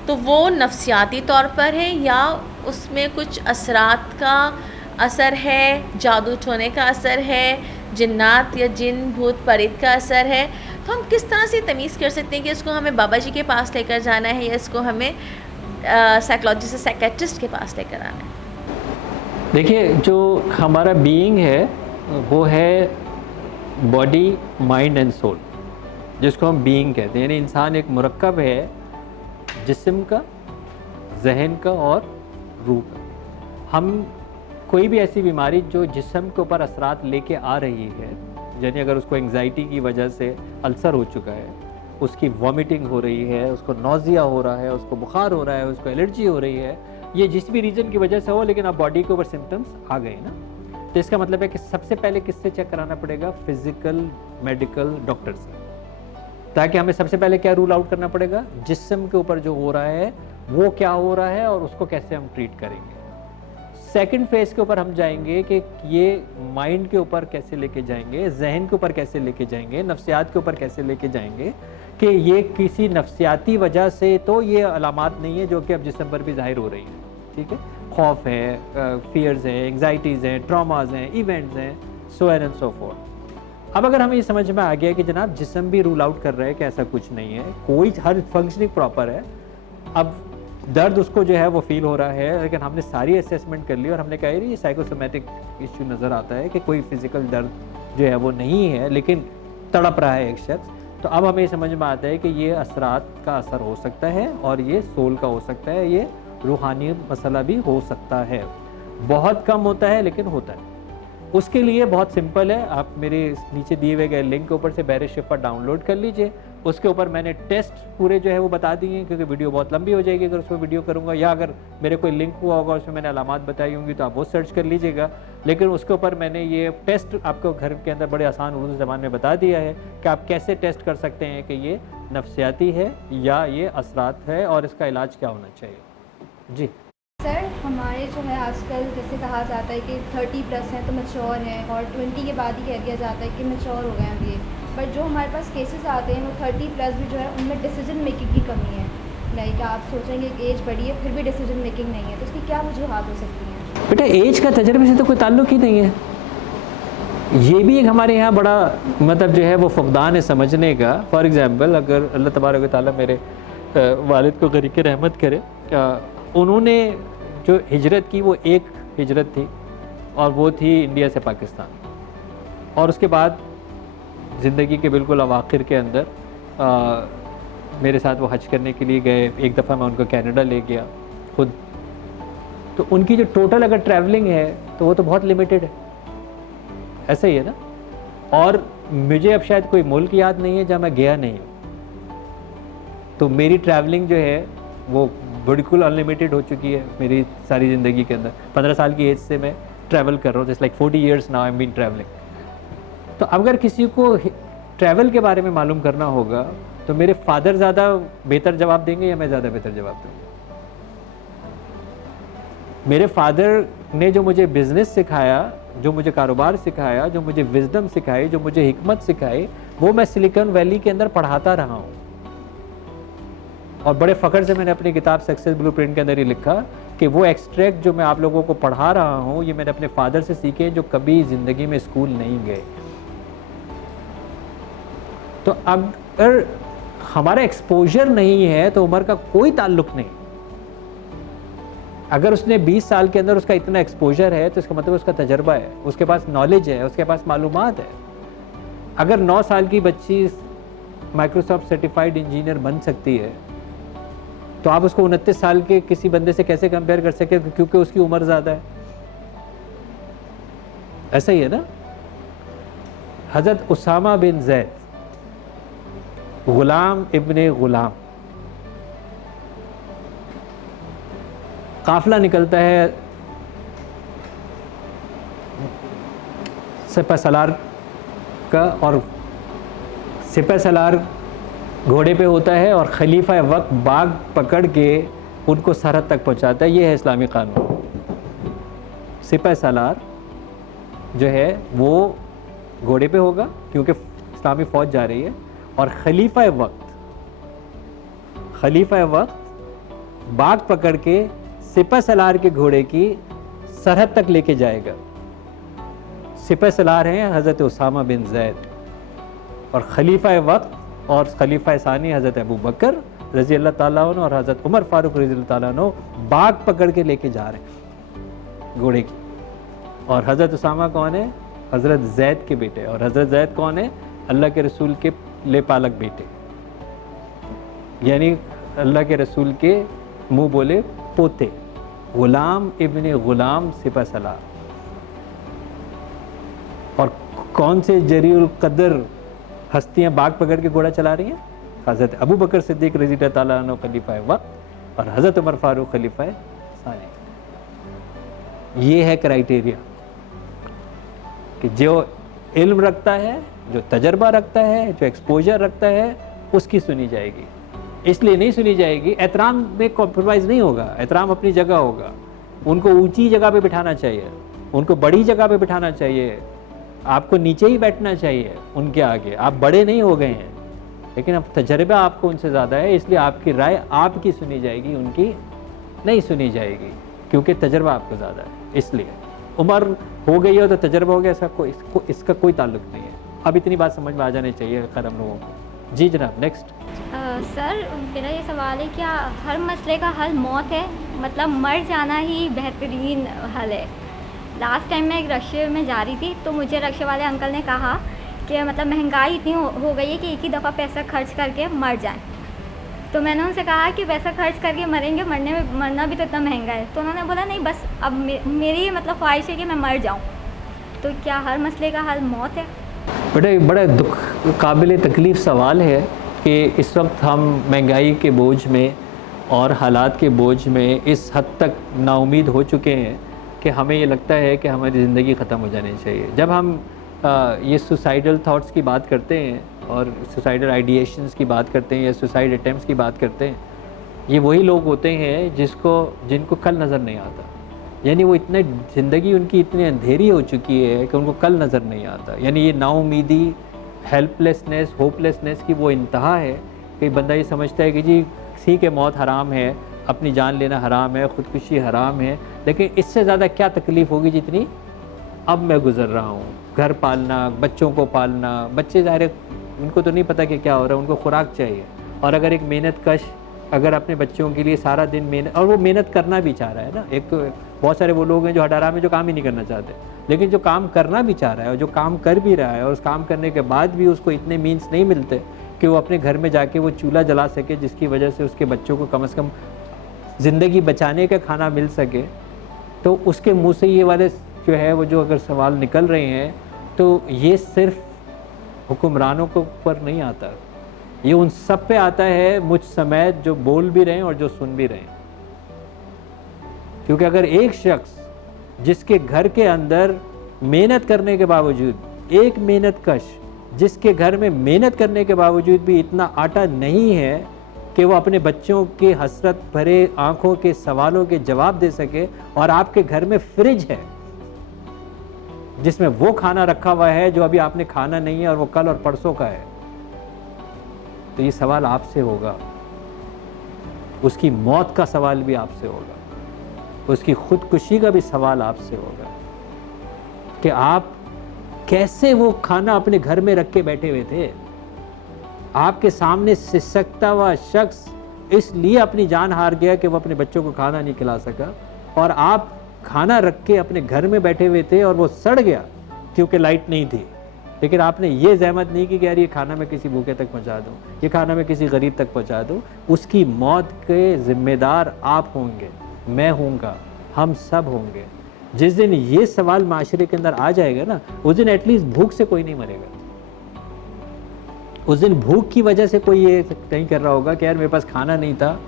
तो वो नफ्सियाती तौर पर है या उसमें कुछ असरात का असर है, जादू टोने का असर है, जिन्नात या जिन भूत परीत का असर है। तो हम किस तरह से तमीज़ कर सकते हैं कि इसको हमें बाबा जी के पास लेकर जाना है या इसको हमें साइकोलॉजिस्ट साइकेट्रिस्ट के पास लेकर आना है? देखिए, जो हमारा बीइंग है वो है बॉडी, माइंड एंड सोल, जिसको हम बीइंग कहते हैं। यानी इंसान एक मुरक्कब है जिस्म का, जहन का और रूह का। हम कोई भी ऐसी बीमारी जो जिस्म के ऊपर असरात लेके आ रही है, यानी अगर उसको एंग्जाइटी की वजह से अल्सर हो चुका है, उसकी वॉमिटिंग हो रही है, उसको नौजिया हो रहा है, उसको बुखार हो रहा है, उसको एलर्जी हो रही है, ये जिस भी रीज़न की वजह से हो, लेकिन अब बॉडी के ऊपर सिम्टम्स आ गए ना, तो इसका मतलब है कि सबसे पहले किससे चेक कराना पड़ेगा? फिजिकल मेडिकल डॉक्टर से, ताकि हमें सबसे पहले क्या रूल आउट करना पड़ेगा? जिस्म के ऊपर जो हो रहा है वो क्या हो रहा है और उसको कैसे हम ट्रीट करेंगे। सेकंड फेज के ऊपर हम जाएंगे कि ये माइंड के ऊपर कैसे लेके जाएंगे, जहन के ऊपर कैसे लेके जाएंगे, नफ्सियात के ऊपर कैसे लेके जाएंगे कि ये किसी नफ्सियाती वजह से तो ये अलामात नहीं है जो कि अब जिस्म पर भी जाहिर हो रही है, ठीक है, खौफ है, फियर्स हैं, एंग्जाइटीज़ हैं, ट्रॉमाज हैं, इवेंट्स हैं, सो एंड सो फोर्थ। अब अगर हमें ये समझ में आ गया कि जनाब जिस्म भी रूल आउट कर रहा है कि ऐसा कुछ नहीं है, कोई हर फंक्शनिंग प्रॉपर है, अब दर्द उसको जो है वो फील हो रहा है, लेकिन हमने सारी असेसमेंट कर ली और हमने कहा ये साइकोसोमेटिक इश्यू नज़र आता है कि कोई फिजिकल दर्द जो है वो नहीं है, लेकिन तड़प रहा है एक शख्स, तो अब हमें समझ में आता है कि ये असरात का असर हो सकता है और ये सोल का हो सकता है, ये रूहानी मसला भी हो सकता है। बहुत कम होता है लेकिन होता है। उसके लिए बहुत सिंपल है, आप मेरे नीचे दिए हुए गए लिंक के ऊपर से बैरिश शिफा डाउनलोड कर लीजिए। उसके ऊपर मैंने टेस्ट पूरे जो है वो बता दिए हैं, क्योंकि वीडियो बहुत लंबी हो जाएगी अगर उसमें वीडियो करूंगा, या अगर मेरे कोई लिंक हुआ होगा उसमें मैंने अलामात बताई होंगी तो आप वो सर्च कर लीजिएगा। लेकिन उसके ऊपर मैंने ये टेस्ट आपको घर के अंदर बड़े आसान उर्दू ज़बान में बता दिया है कि आप कैसे टेस्ट कर सकते हैं कि ये नफ्सियाती है या ये असरात है और इसका इलाज क्या होना चाहिए। जी सर, हमारे जो है आजकल जैसे कहा जाता है कि 30+ हैं तो मैच्योर हैं, और 20 के बाद ही कह दिया जाता है कि मैच्योर हो गए हैं ये, बट जो हमारे पास केसेस आते हैं वो 30+ भी जो है उनमें डिसीजन मेकिंग की कमी है। लाइक आप सोचेंगे कि एज बड़ी है फिर भी डिसीजन मेकिंग नहीं है, तो उसकी क्या वजूहत हो सकती हैं? बेटा एज का तजर्बे से तो कोई ताल्लुक ही नहीं है। ये भी एक हमारे यहाँ बड़ा मतलब जो है वो फुकदान है समझने का। फॉर एग्ज़ाम्पल अगर अल्लाह तबारक व तआला मेरे वालिद को गरीक रहमत करे, उन्होंने जो हिजरत की वो एक हिजरत थी और वो थी इंडिया से पाकिस्तान, और उसके बाद ज़िंदगी के बिल्कुल अवाखिर के अंदर मेरे साथ वो हज करने के लिए गए। एक दफ़ा मैं उनको कनाडा ले गया खुद, तो उनकी जो टोटल अगर ट्रैवलिंग है तो वो तो बहुत लिमिटेड है, ऐसा ही है ना। और मुझे अब शायद कोई मुल्क याद नहीं है जहाँ मैं गया नहीं हूँ, तो मेरी ट्रैवलिंग जो है वो बिल्कुल अनलिमिटेड हो चुकी है मेरी सारी ज़िंदगी के अंदर। 15 साल की एज से मैं ट्रैवल कर रहा हूँ, just like 40 years now I am been travelling. तो अगर किसी को ट्रैवल के बारे में मालूम करना होगा तो मेरे फादर ज़्यादा बेहतर जवाब देंगे या मैं ज़्यादा बेहतर जवाब दूँगा? मेरे फादर ने जो मुझे बिज़नेस सिखाया, जो मुझे कारोबार सिखाया, जो मुझे विजडम सिखाई, जो मुझे हिकमत सिखाई, वो मैं सिलिकॉन वैली के अंदर पढ़ाता रहा हूँ। और बड़े फ़ख्र से मैंने अपनी किताब सक्सेस ब्लूप्रिंट के अंदर ही लिखा कि वो एक्सट्रैक्ट जो मैं आप लोगों को पढ़ा रहा हूँ ये मैंने अपने फादर से सीखे जो कभी ज़िंदगी में स्कूल नहीं गए। तो अगर हमारा एक्सपोजर नहीं है तो उम्र का कोई ताल्लुक नहीं। अगर उसने 20 साल के अंदर उसका इतना एक्सपोजर है तो इसका मतलब उसका तजर्बा है, उसके पास नॉलेज है, उसके पास मालूमात है। अगर 9 साल की बच्ची माइक्रोसॉफ्ट सर्टिफाइड इंजीनियर बन सकती है तो आप उसको 29 साल के किसी बंदे से कैसे कंपेयर कर सके, क्योंकि उसकी उम्र ज़्यादा है। ऐसा ही है ना। हज़रत उसामा बिन ज़ैद, गुलाम इब्ने गुलाम, काफ़िला निकलता है सिपह सलार का, और सिपह सलार घोड़े पे होता है और खलीफा वक्त बाग पकड़ के उनको सरहद तक पहुंचाता है। ये है इस्लामी कानून। सिपह सलार जो है वो घोड़े पे होगा क्योंकि इस्लामी फ़ौज जा रही है, और खलीफा वक्त बाग पकड़ के सिपह सलार के घोड़े की सरहद तक लेके जाएगा। सिपह सलार हैं हज़रत उसामा बिन ज़ैद, और खलीफा वक्त और खलीफा सानी हज़रत अबू बकर रज़ी अल्लाह ताला अन्हु और हज़रत उमर फ़ारूक रज़ी अल्लाह ताला अन्हु बाग पकड़ के लेके जा रहे हैं घोड़े की। और हज़रत उसामा कौन है? हज़रत ज़ैद के बेटे। और हज़रत ज़ैद कौन है? अल्लाह के रसूल के लेपालक बेटे, यानी अल्लाह के रसूल के मुँह बोले पोते। गुलाम इब्ने गुलाम सिपह सलार। और कौन से जरीउल कदर हस्तियां बाग पकड़ के घोड़ा चला रही हैं? हज़रत अबू बकर सिद्दीक रज़ी अल्लाह ताला अन्हु खलीफा वक्त और हज़रत उमर फारूक खलीफा सानी। ये है क्राइटेरिया कि जो इल्म रखता है, जो तजर्बा रखता है, जो एक्सपोजर रखता है, उसकी सुनी जाएगी। इसलिए नहीं सुनी जाएगी, एहतराम में कॉम्प्रोमाइज़ नहीं होगा, एहतराम अपनी जगह होगा। उनको ऊंची जगह पे बिठाना चाहिए, उनको बड़ी जगह पे बिठाना चाहिए, आपको नीचे ही बैठना चाहिए उनके आगे। आप बड़े नहीं हो गए हैं, लेकिन अब तजर्बा आपको उनसे ज़्यादा है, इसलिए आपकी राय आपकी सुनी जाएगी, उनकी नहीं सुनी जाएगी, क्योंकि तजर्बा आपको ज़्यादा है। इसलिए उम्र हो गई हो तो तजर्बा हो गया, इसका कोई ताल्लुक नहीं है। अब इतनी बात समझ में आ जानी चाहिए खैर हम लोगों को। जी जनाब, नेक्स्ट। सर मेरा ये सवाल है, क्या हर मसले का हल मौत है? मतलब मर जाना ही बेहतरीन हल है। लास्ट टाइम मैं एक रक्शे में जा रही थी, तो मुझे रक्शे वाले अंकल ने कहा कि मतलब महंगाई इतनी हो गई है कि एक ही दफ़ा पैसा खर्च करके मर जाएं। तो मैंने उनसे कहा कि पैसा खर्च करके मरेंगे, मरना भी तो इतना महंगा है। तो उन्होंने बोला नहीं, बस अब मेरी मतलब ख्वाहिश है कि मैं मर जाऊँ। तो क्या हर मसले का हल मौत है? बेटा बड़ा दुख काबिल तकलीफ़ सवाल है कि इस वक्त हम महंगाई के बोझ में और हालात के बोझ में इस हद तक नाउमीद हो चुके हैं कि हमें ये लगता है कि हमारी ज़िंदगी ख़त्म हो जानी चाहिए। जब हम ये सुसाइडल थाट्स की बात करते हैं और सुसाइडल आइडिएशंस की बात करते हैं या सुसाइड अटैम्प्ट्स की बात करते हैं, ये वही लोग होते हैं जिनको कल नज़र नहीं आता। यानी वो इतने ज़िंदगी उनकी इतनी अंधेरी हो चुकी है कि उनको कल नज़र नहीं आता। यानी ये नाउमीदी, हेल्पलेसनेस, होपलेसनेस की वो इंतहा है कि बंदा ये समझता है कि जी किसी के मौत हराम है, अपनी जान लेना हराम है, ख़ुदकुशी हराम है, लेकिन इससे ज़्यादा क्या तकलीफ़ होगी जितनी अब मैं गुज़र रहा हूँ। घर पालना, बच्चों को पालना, बच्चे ज़ाहिर उनको तो नहीं पता कि क्या हो रहा है, उनको खुराक चाहिए। और अगर एक मेहनत कश अगर अपने बच्चों के लिए सारा दिन मेहनत, और वो मेहनत करना भी चाह रहा है ना, एक तो बहुत सारे वो लोग हैं जो हटारा में जो काम ही नहीं करना चाहते, लेकिन जो काम करना भी चाह रहा है और जो काम कर भी रहा है और उस काम करने के बाद भी उसको इतने मीन्स नहीं मिलते कि वो अपने घर में जाके वो चूल्हा जला सके, जिसकी वजह से उसके बच्चों को कम से कम ज़िंदगी बचाने का खाना मिल सके, तो उसके मुँह से ये वाले जो है वो जो अगर सवाल निकल रहे हैं, तो ये सिर्फ हुक्मरानों के ऊपर नहीं आता, ये उन सब पे आता है मुझ समेत जो बोल भी रहे हैं और जो सुन भी रहे हैं। क्योंकि अगर एक शख्स जिसके घर के अंदर मेहनत करने के बावजूद, एक मेहनत कश जिसके घर में मेहनत करने के बावजूद भी इतना आटा नहीं है कि वो अपने बच्चों के हसरत भरे आंखों के सवालों के जवाब दे सके, और आपके घर में फ्रिज है जिसमें वो खाना रखा हुआ है जो अभी आपने खाना नहीं है और वो कल और परसों का है, तो ये सवाल आपसे होगा। उसकी मौत का सवाल भी आपसे होगा, उसकी खुदकुशी का भी सवाल आपसे होगा कि आप कैसे वो खाना अपने घर में रख के बैठे हुए थे। आपके सामने सिसकता हुआ शख्स इसलिए अपनी जान हार गया कि वो अपने बच्चों को खाना नहीं खिला सका, और आप खाना रख के अपने घर में बैठे हुए थे और वो सड़ गया क्योंकि लाइट नहीं थी, लेकिन आपने ये जहमत नहीं की कि यार ये खाना मैं किसी भूखे तक पहुंचा दूं, ये खाना मैं किसी गरीब तक पहुंचा दूं। उसकी मौत के ज़िम्मेदार आप होंगे, मैं होऊंगा, हम सब होंगे। जिस दिन ये सवाल माशरे के अंदर आ जाएगा ना, उस दिन एटलीस्ट भूख से कोई नहीं मरेगा। उस दिन भूख की वजह से कोई ये नहीं कर रहा होगा कि यार मेरे पास खाना नहीं था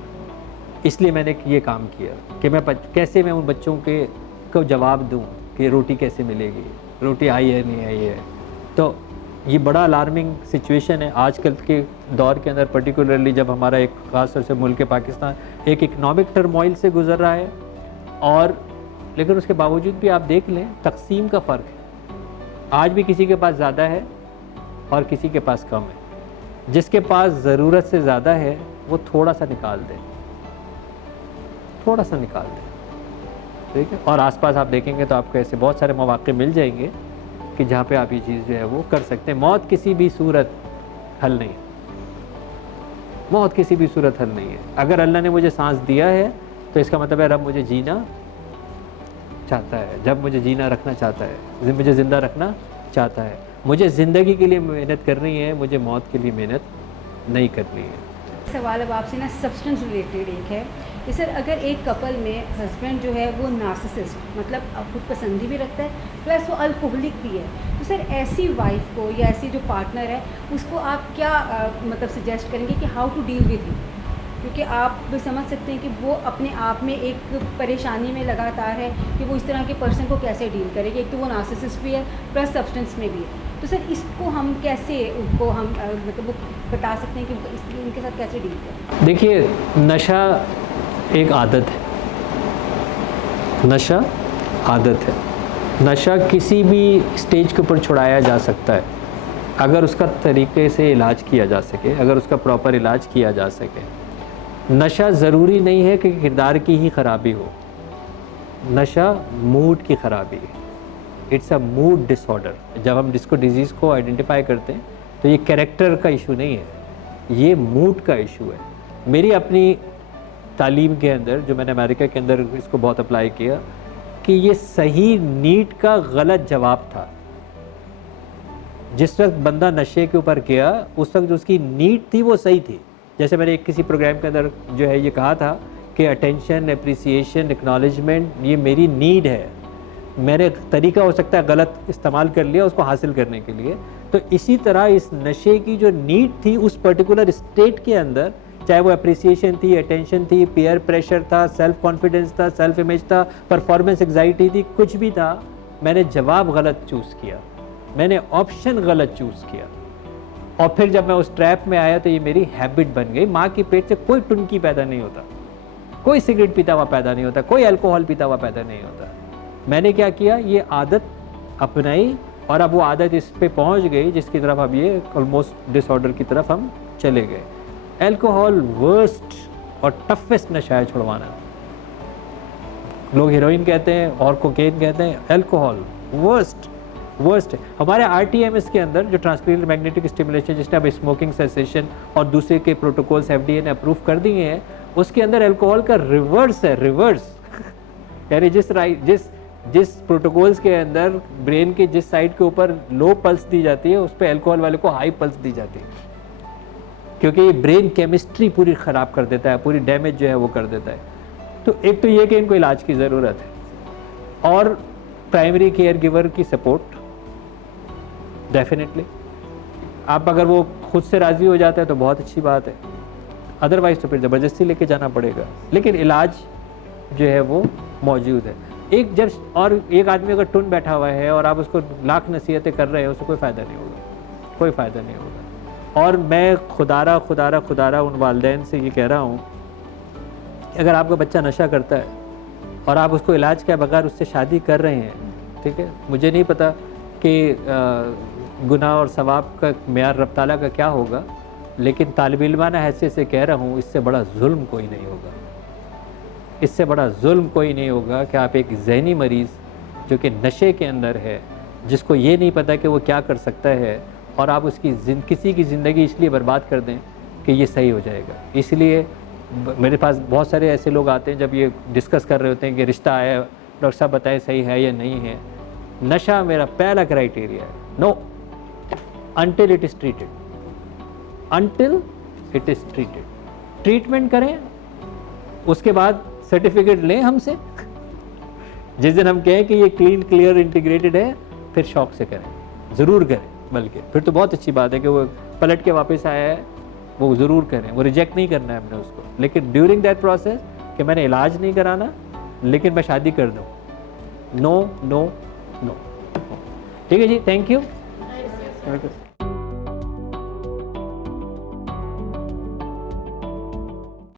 इसलिए मैंने ये काम किया, कि मैं कैसे मैं उन बच्चों को जवाब दूं कि रोटी कैसे मिलेगी, रोटी आई है नहीं आई है। तो ये बड़ा अलार्मिंग सिचुएशन है आजकल के दौर के अंदर, पर्टिकुलरली जब हमारा एक ख़ास तौर से मुल्क पाकिस्तान एक इकनॉमिक टर्मोइल से गुज़र रहा है। और लेकिन उसके बावजूद भी आप देख लें तकसीम का फ़र्क है, आज भी किसी के पास ज़्यादा है और किसी के पास कम है। जिसके पास ज़रूरत से ज़्यादा है वो थोड़ा सा निकाल दे, थोड़ा सा निकाल दे, ठीक है। और आसपास आप देखेंगे तो आपको ऐसे बहुत सारे मौके मिल जाएंगे कि जहाँ पे आप ये चीज़ जो है वो कर सकते हैं। मौत किसी भी सूरत हल नहीं, मौत किसी भी सूरत हल नहीं है। अगर अल्लाह ने मुझे सांस दिया है तो इसका मतलब है रब मुझे जीना चाहता है, जब मुझे जीना रखना चाहता है, मुझे ज़िंदा रखना चाहता है। मुझे ज़िंदगी के लिए मेहनत करनी है, मुझे मौत के लिए मेहनत नहीं करनी है। सवाल अब आपसे ना सब्सटेंस रिलेटेड एक है कि सर अगर एक कपल में हस्बैंड जो है वो नार्सिसिस्ट मतलब खुद पसंदी भी रखता है प्लस वो अल्कोहलिक भी है, तो सर ऐसी वाइफ को या ऐसी जो पार्टनर है उसको आप क्या मतलब सजेस्ट करेंगे कि how to deal with him? क्योंकि आप भी समझ सकते हैं कि वो अपने आप में एक परेशानी में लगातार है कि वो इस तरह के पर्सन को कैसे डील करेगी। एक तो वो नार्सिसिस्ट भी है प्लस सब्सटेंस में भी है, तो सर इसको हम कैसे उनको हम मतलब वो बता सकते हैं कि इनके साथ कैसे डील करें? देखिए, नशा एक आदत है, नशा आदत है। नशा किसी भी स्टेज के ऊपर छुड़ाया जा सकता है अगर उसका तरीके से इलाज किया जा सके, अगर उसका प्रॉपर इलाज किया जा सके। नशा ज़रूरी नहीं है कि किरदार की ही ख़राबी हो, नशा मूड की ख़राबी है, इट्स अ मूड डिसऑर्डर। जब हम डिस्को डिजीज़ को आइडेंटिफाई करते हैं तो ये कैरेक्टर का इशू नहीं है, ये मूड का इशू है। मेरी अपनी तालीम के अंदर, जो मैंने अमेरिका के अंदर इसको बहुत अप्लाई किया, कि ये सही नीड का गलत जवाब था। जिस वक्त बंदा नशे के ऊपर गया उस वक्त जो उसकी नीड थी वो सही थी। जैसे मैंने किसी प्रोग्राम के अंदर जो है ये कहा था कि अटेंशन, एप्रिसिएशन, एक्नॉलेजमेंट ये मेरी नीड है। मैंने तरीका हो सकता है गलत इस्तेमाल कर लिया उसको हासिल करने के लिए। तो इसी तरह इस नशे की जो नीड थी उस पर्टिकुलर स्टेट के अंदर, चाहे वो अप्रिसिएशन थी, अटेंशन थी, पीयर प्रेशर था, सेल्फ कॉन्फिडेंस था, सेल्फ इमेज था, परफॉर्मेंस एग्जाइटी थी, कुछ भी था, मैंने जवाब गलत चूज़ किया, मैंने ऑप्शन गलत चूज़ किया। और फिर जब मैं उस ट्रैप में आया तो ये मेरी हैबिट बन गई। माँ के पेट से कोई टुनकी पैदा नहीं होता, कोई सिगरेट पीता हुआ पैदा नहीं होता, कोई अल्कोहल पीता हुआ पैदा नहीं होता। मैंने क्या किया, ये आदत अपनाई और अब वो आदत इस पे पहुंच गई जिसकी तरफ अब ये ऑलमोस्ट डिसऑर्डर की तरफ हम चले गए। अल्कोहल वर्स्ट और टफेस्ट नशा है छुड़वाना। लोग हीरोइन कहते हैं और कोकेन कहते हैं, अल्कोहल वर्स्ट है। हमारे RTMS के अंदर जो ट्रांसक्रेनियल मैग्नेटिक स्टिमुलेशन, जिसने अब स्मोकिंग सेसेशन और दूसरे के प्रोटोकॉल्स FDA ने अप्रूव कर दिए हैं, उसके अंदर अल्कोहल का रिवर्स है, रिवर्स यानी जिस प्रोटोकॉल्स के अंदर ब्रेन के जिस साइड के ऊपर लो पल्स दी जाती है उस पर अल्कोहल वाले को हाई पल्स दी जाती है, क्योंकि ये ब्रेन केमिस्ट्री पूरी ख़राब कर देता है, पूरी डैमेज जो है वो कर देता है। तो एक तो ये कि इनको इलाज की ज़रूरत है और प्राइमरी केयर गिवर की सपोर्ट डेफिनेटली। आप अगर वो खुद से राज़ी हो जाता है तो बहुत अच्छी बात है, अदरवाइज़ तो फिर ज़बरदस्ती लेके जाना पड़ेगा। लेकिन इलाज जो है वो मौजूद है। एक आदमी अगर टुन बैठा हुआ है और आप उसको लाख नसीहतें कर रहे हैं, उससे कोई फ़ायदा नहीं होगा, कोई फ़ायदा नहीं होगा। और मैं खुदारा उन वालिदैन से ये कह रहा हूँ कि अगर आपका बच्चा नशा करता है और आप उसको इलाज के बगैर उससे शादी कर रहे हैं, ठीक है, मुझे नहीं पता कि गुनाह और सवाब का मेयार रब ताला का क्या होगा, लेकिन तालिब इल्माना हैसियत से कह रहा हूँ, इससे बड़ा जुल्म कोई नहीं होगा, इससे बड़ा जुल्म कोई नहीं होगा कि आप एक ज़हनी मरीज़ जो कि नशे के अंदर है, जिसको ये नहीं पता कि वो क्या कर सकता है, और आप उसकी किसी की ज़िंदगी इसलिए बर्बाद कर दें कि ये सही हो जाएगा। इसलिए मेरे पास बहुत सारे ऐसे लोग आते हैं जब ये डिस्कस कर रहे होते हैं कि रिश्ता आया, डॉक्टर साहब बताएं सही है या नहीं है। नशा मेरा पहला क्राइटेरिया है, no until it is treated, until it is treated. Treatment करें, उसके बाद सर्टिफिकेट लें हमसे। जिस दिन हम कहें कि ये क्लीन, क्लियर, इंटीग्रेटेड है, फिर शौक से करें, ज़रूर करें। बल्कि फिर तो बहुत अच्छी बात है कि वो पलट के वापस आया है, वो ज़रूर करें, वो रिजेक्ट नहीं करना है हमने उसको। लेकिन ड्यूरिंग दैट प्रोसेस कि मैंने इलाज नहीं कराना लेकिन मैं शादी कर दूँ, नो नो नो। ठीक है जी, थैंक यू।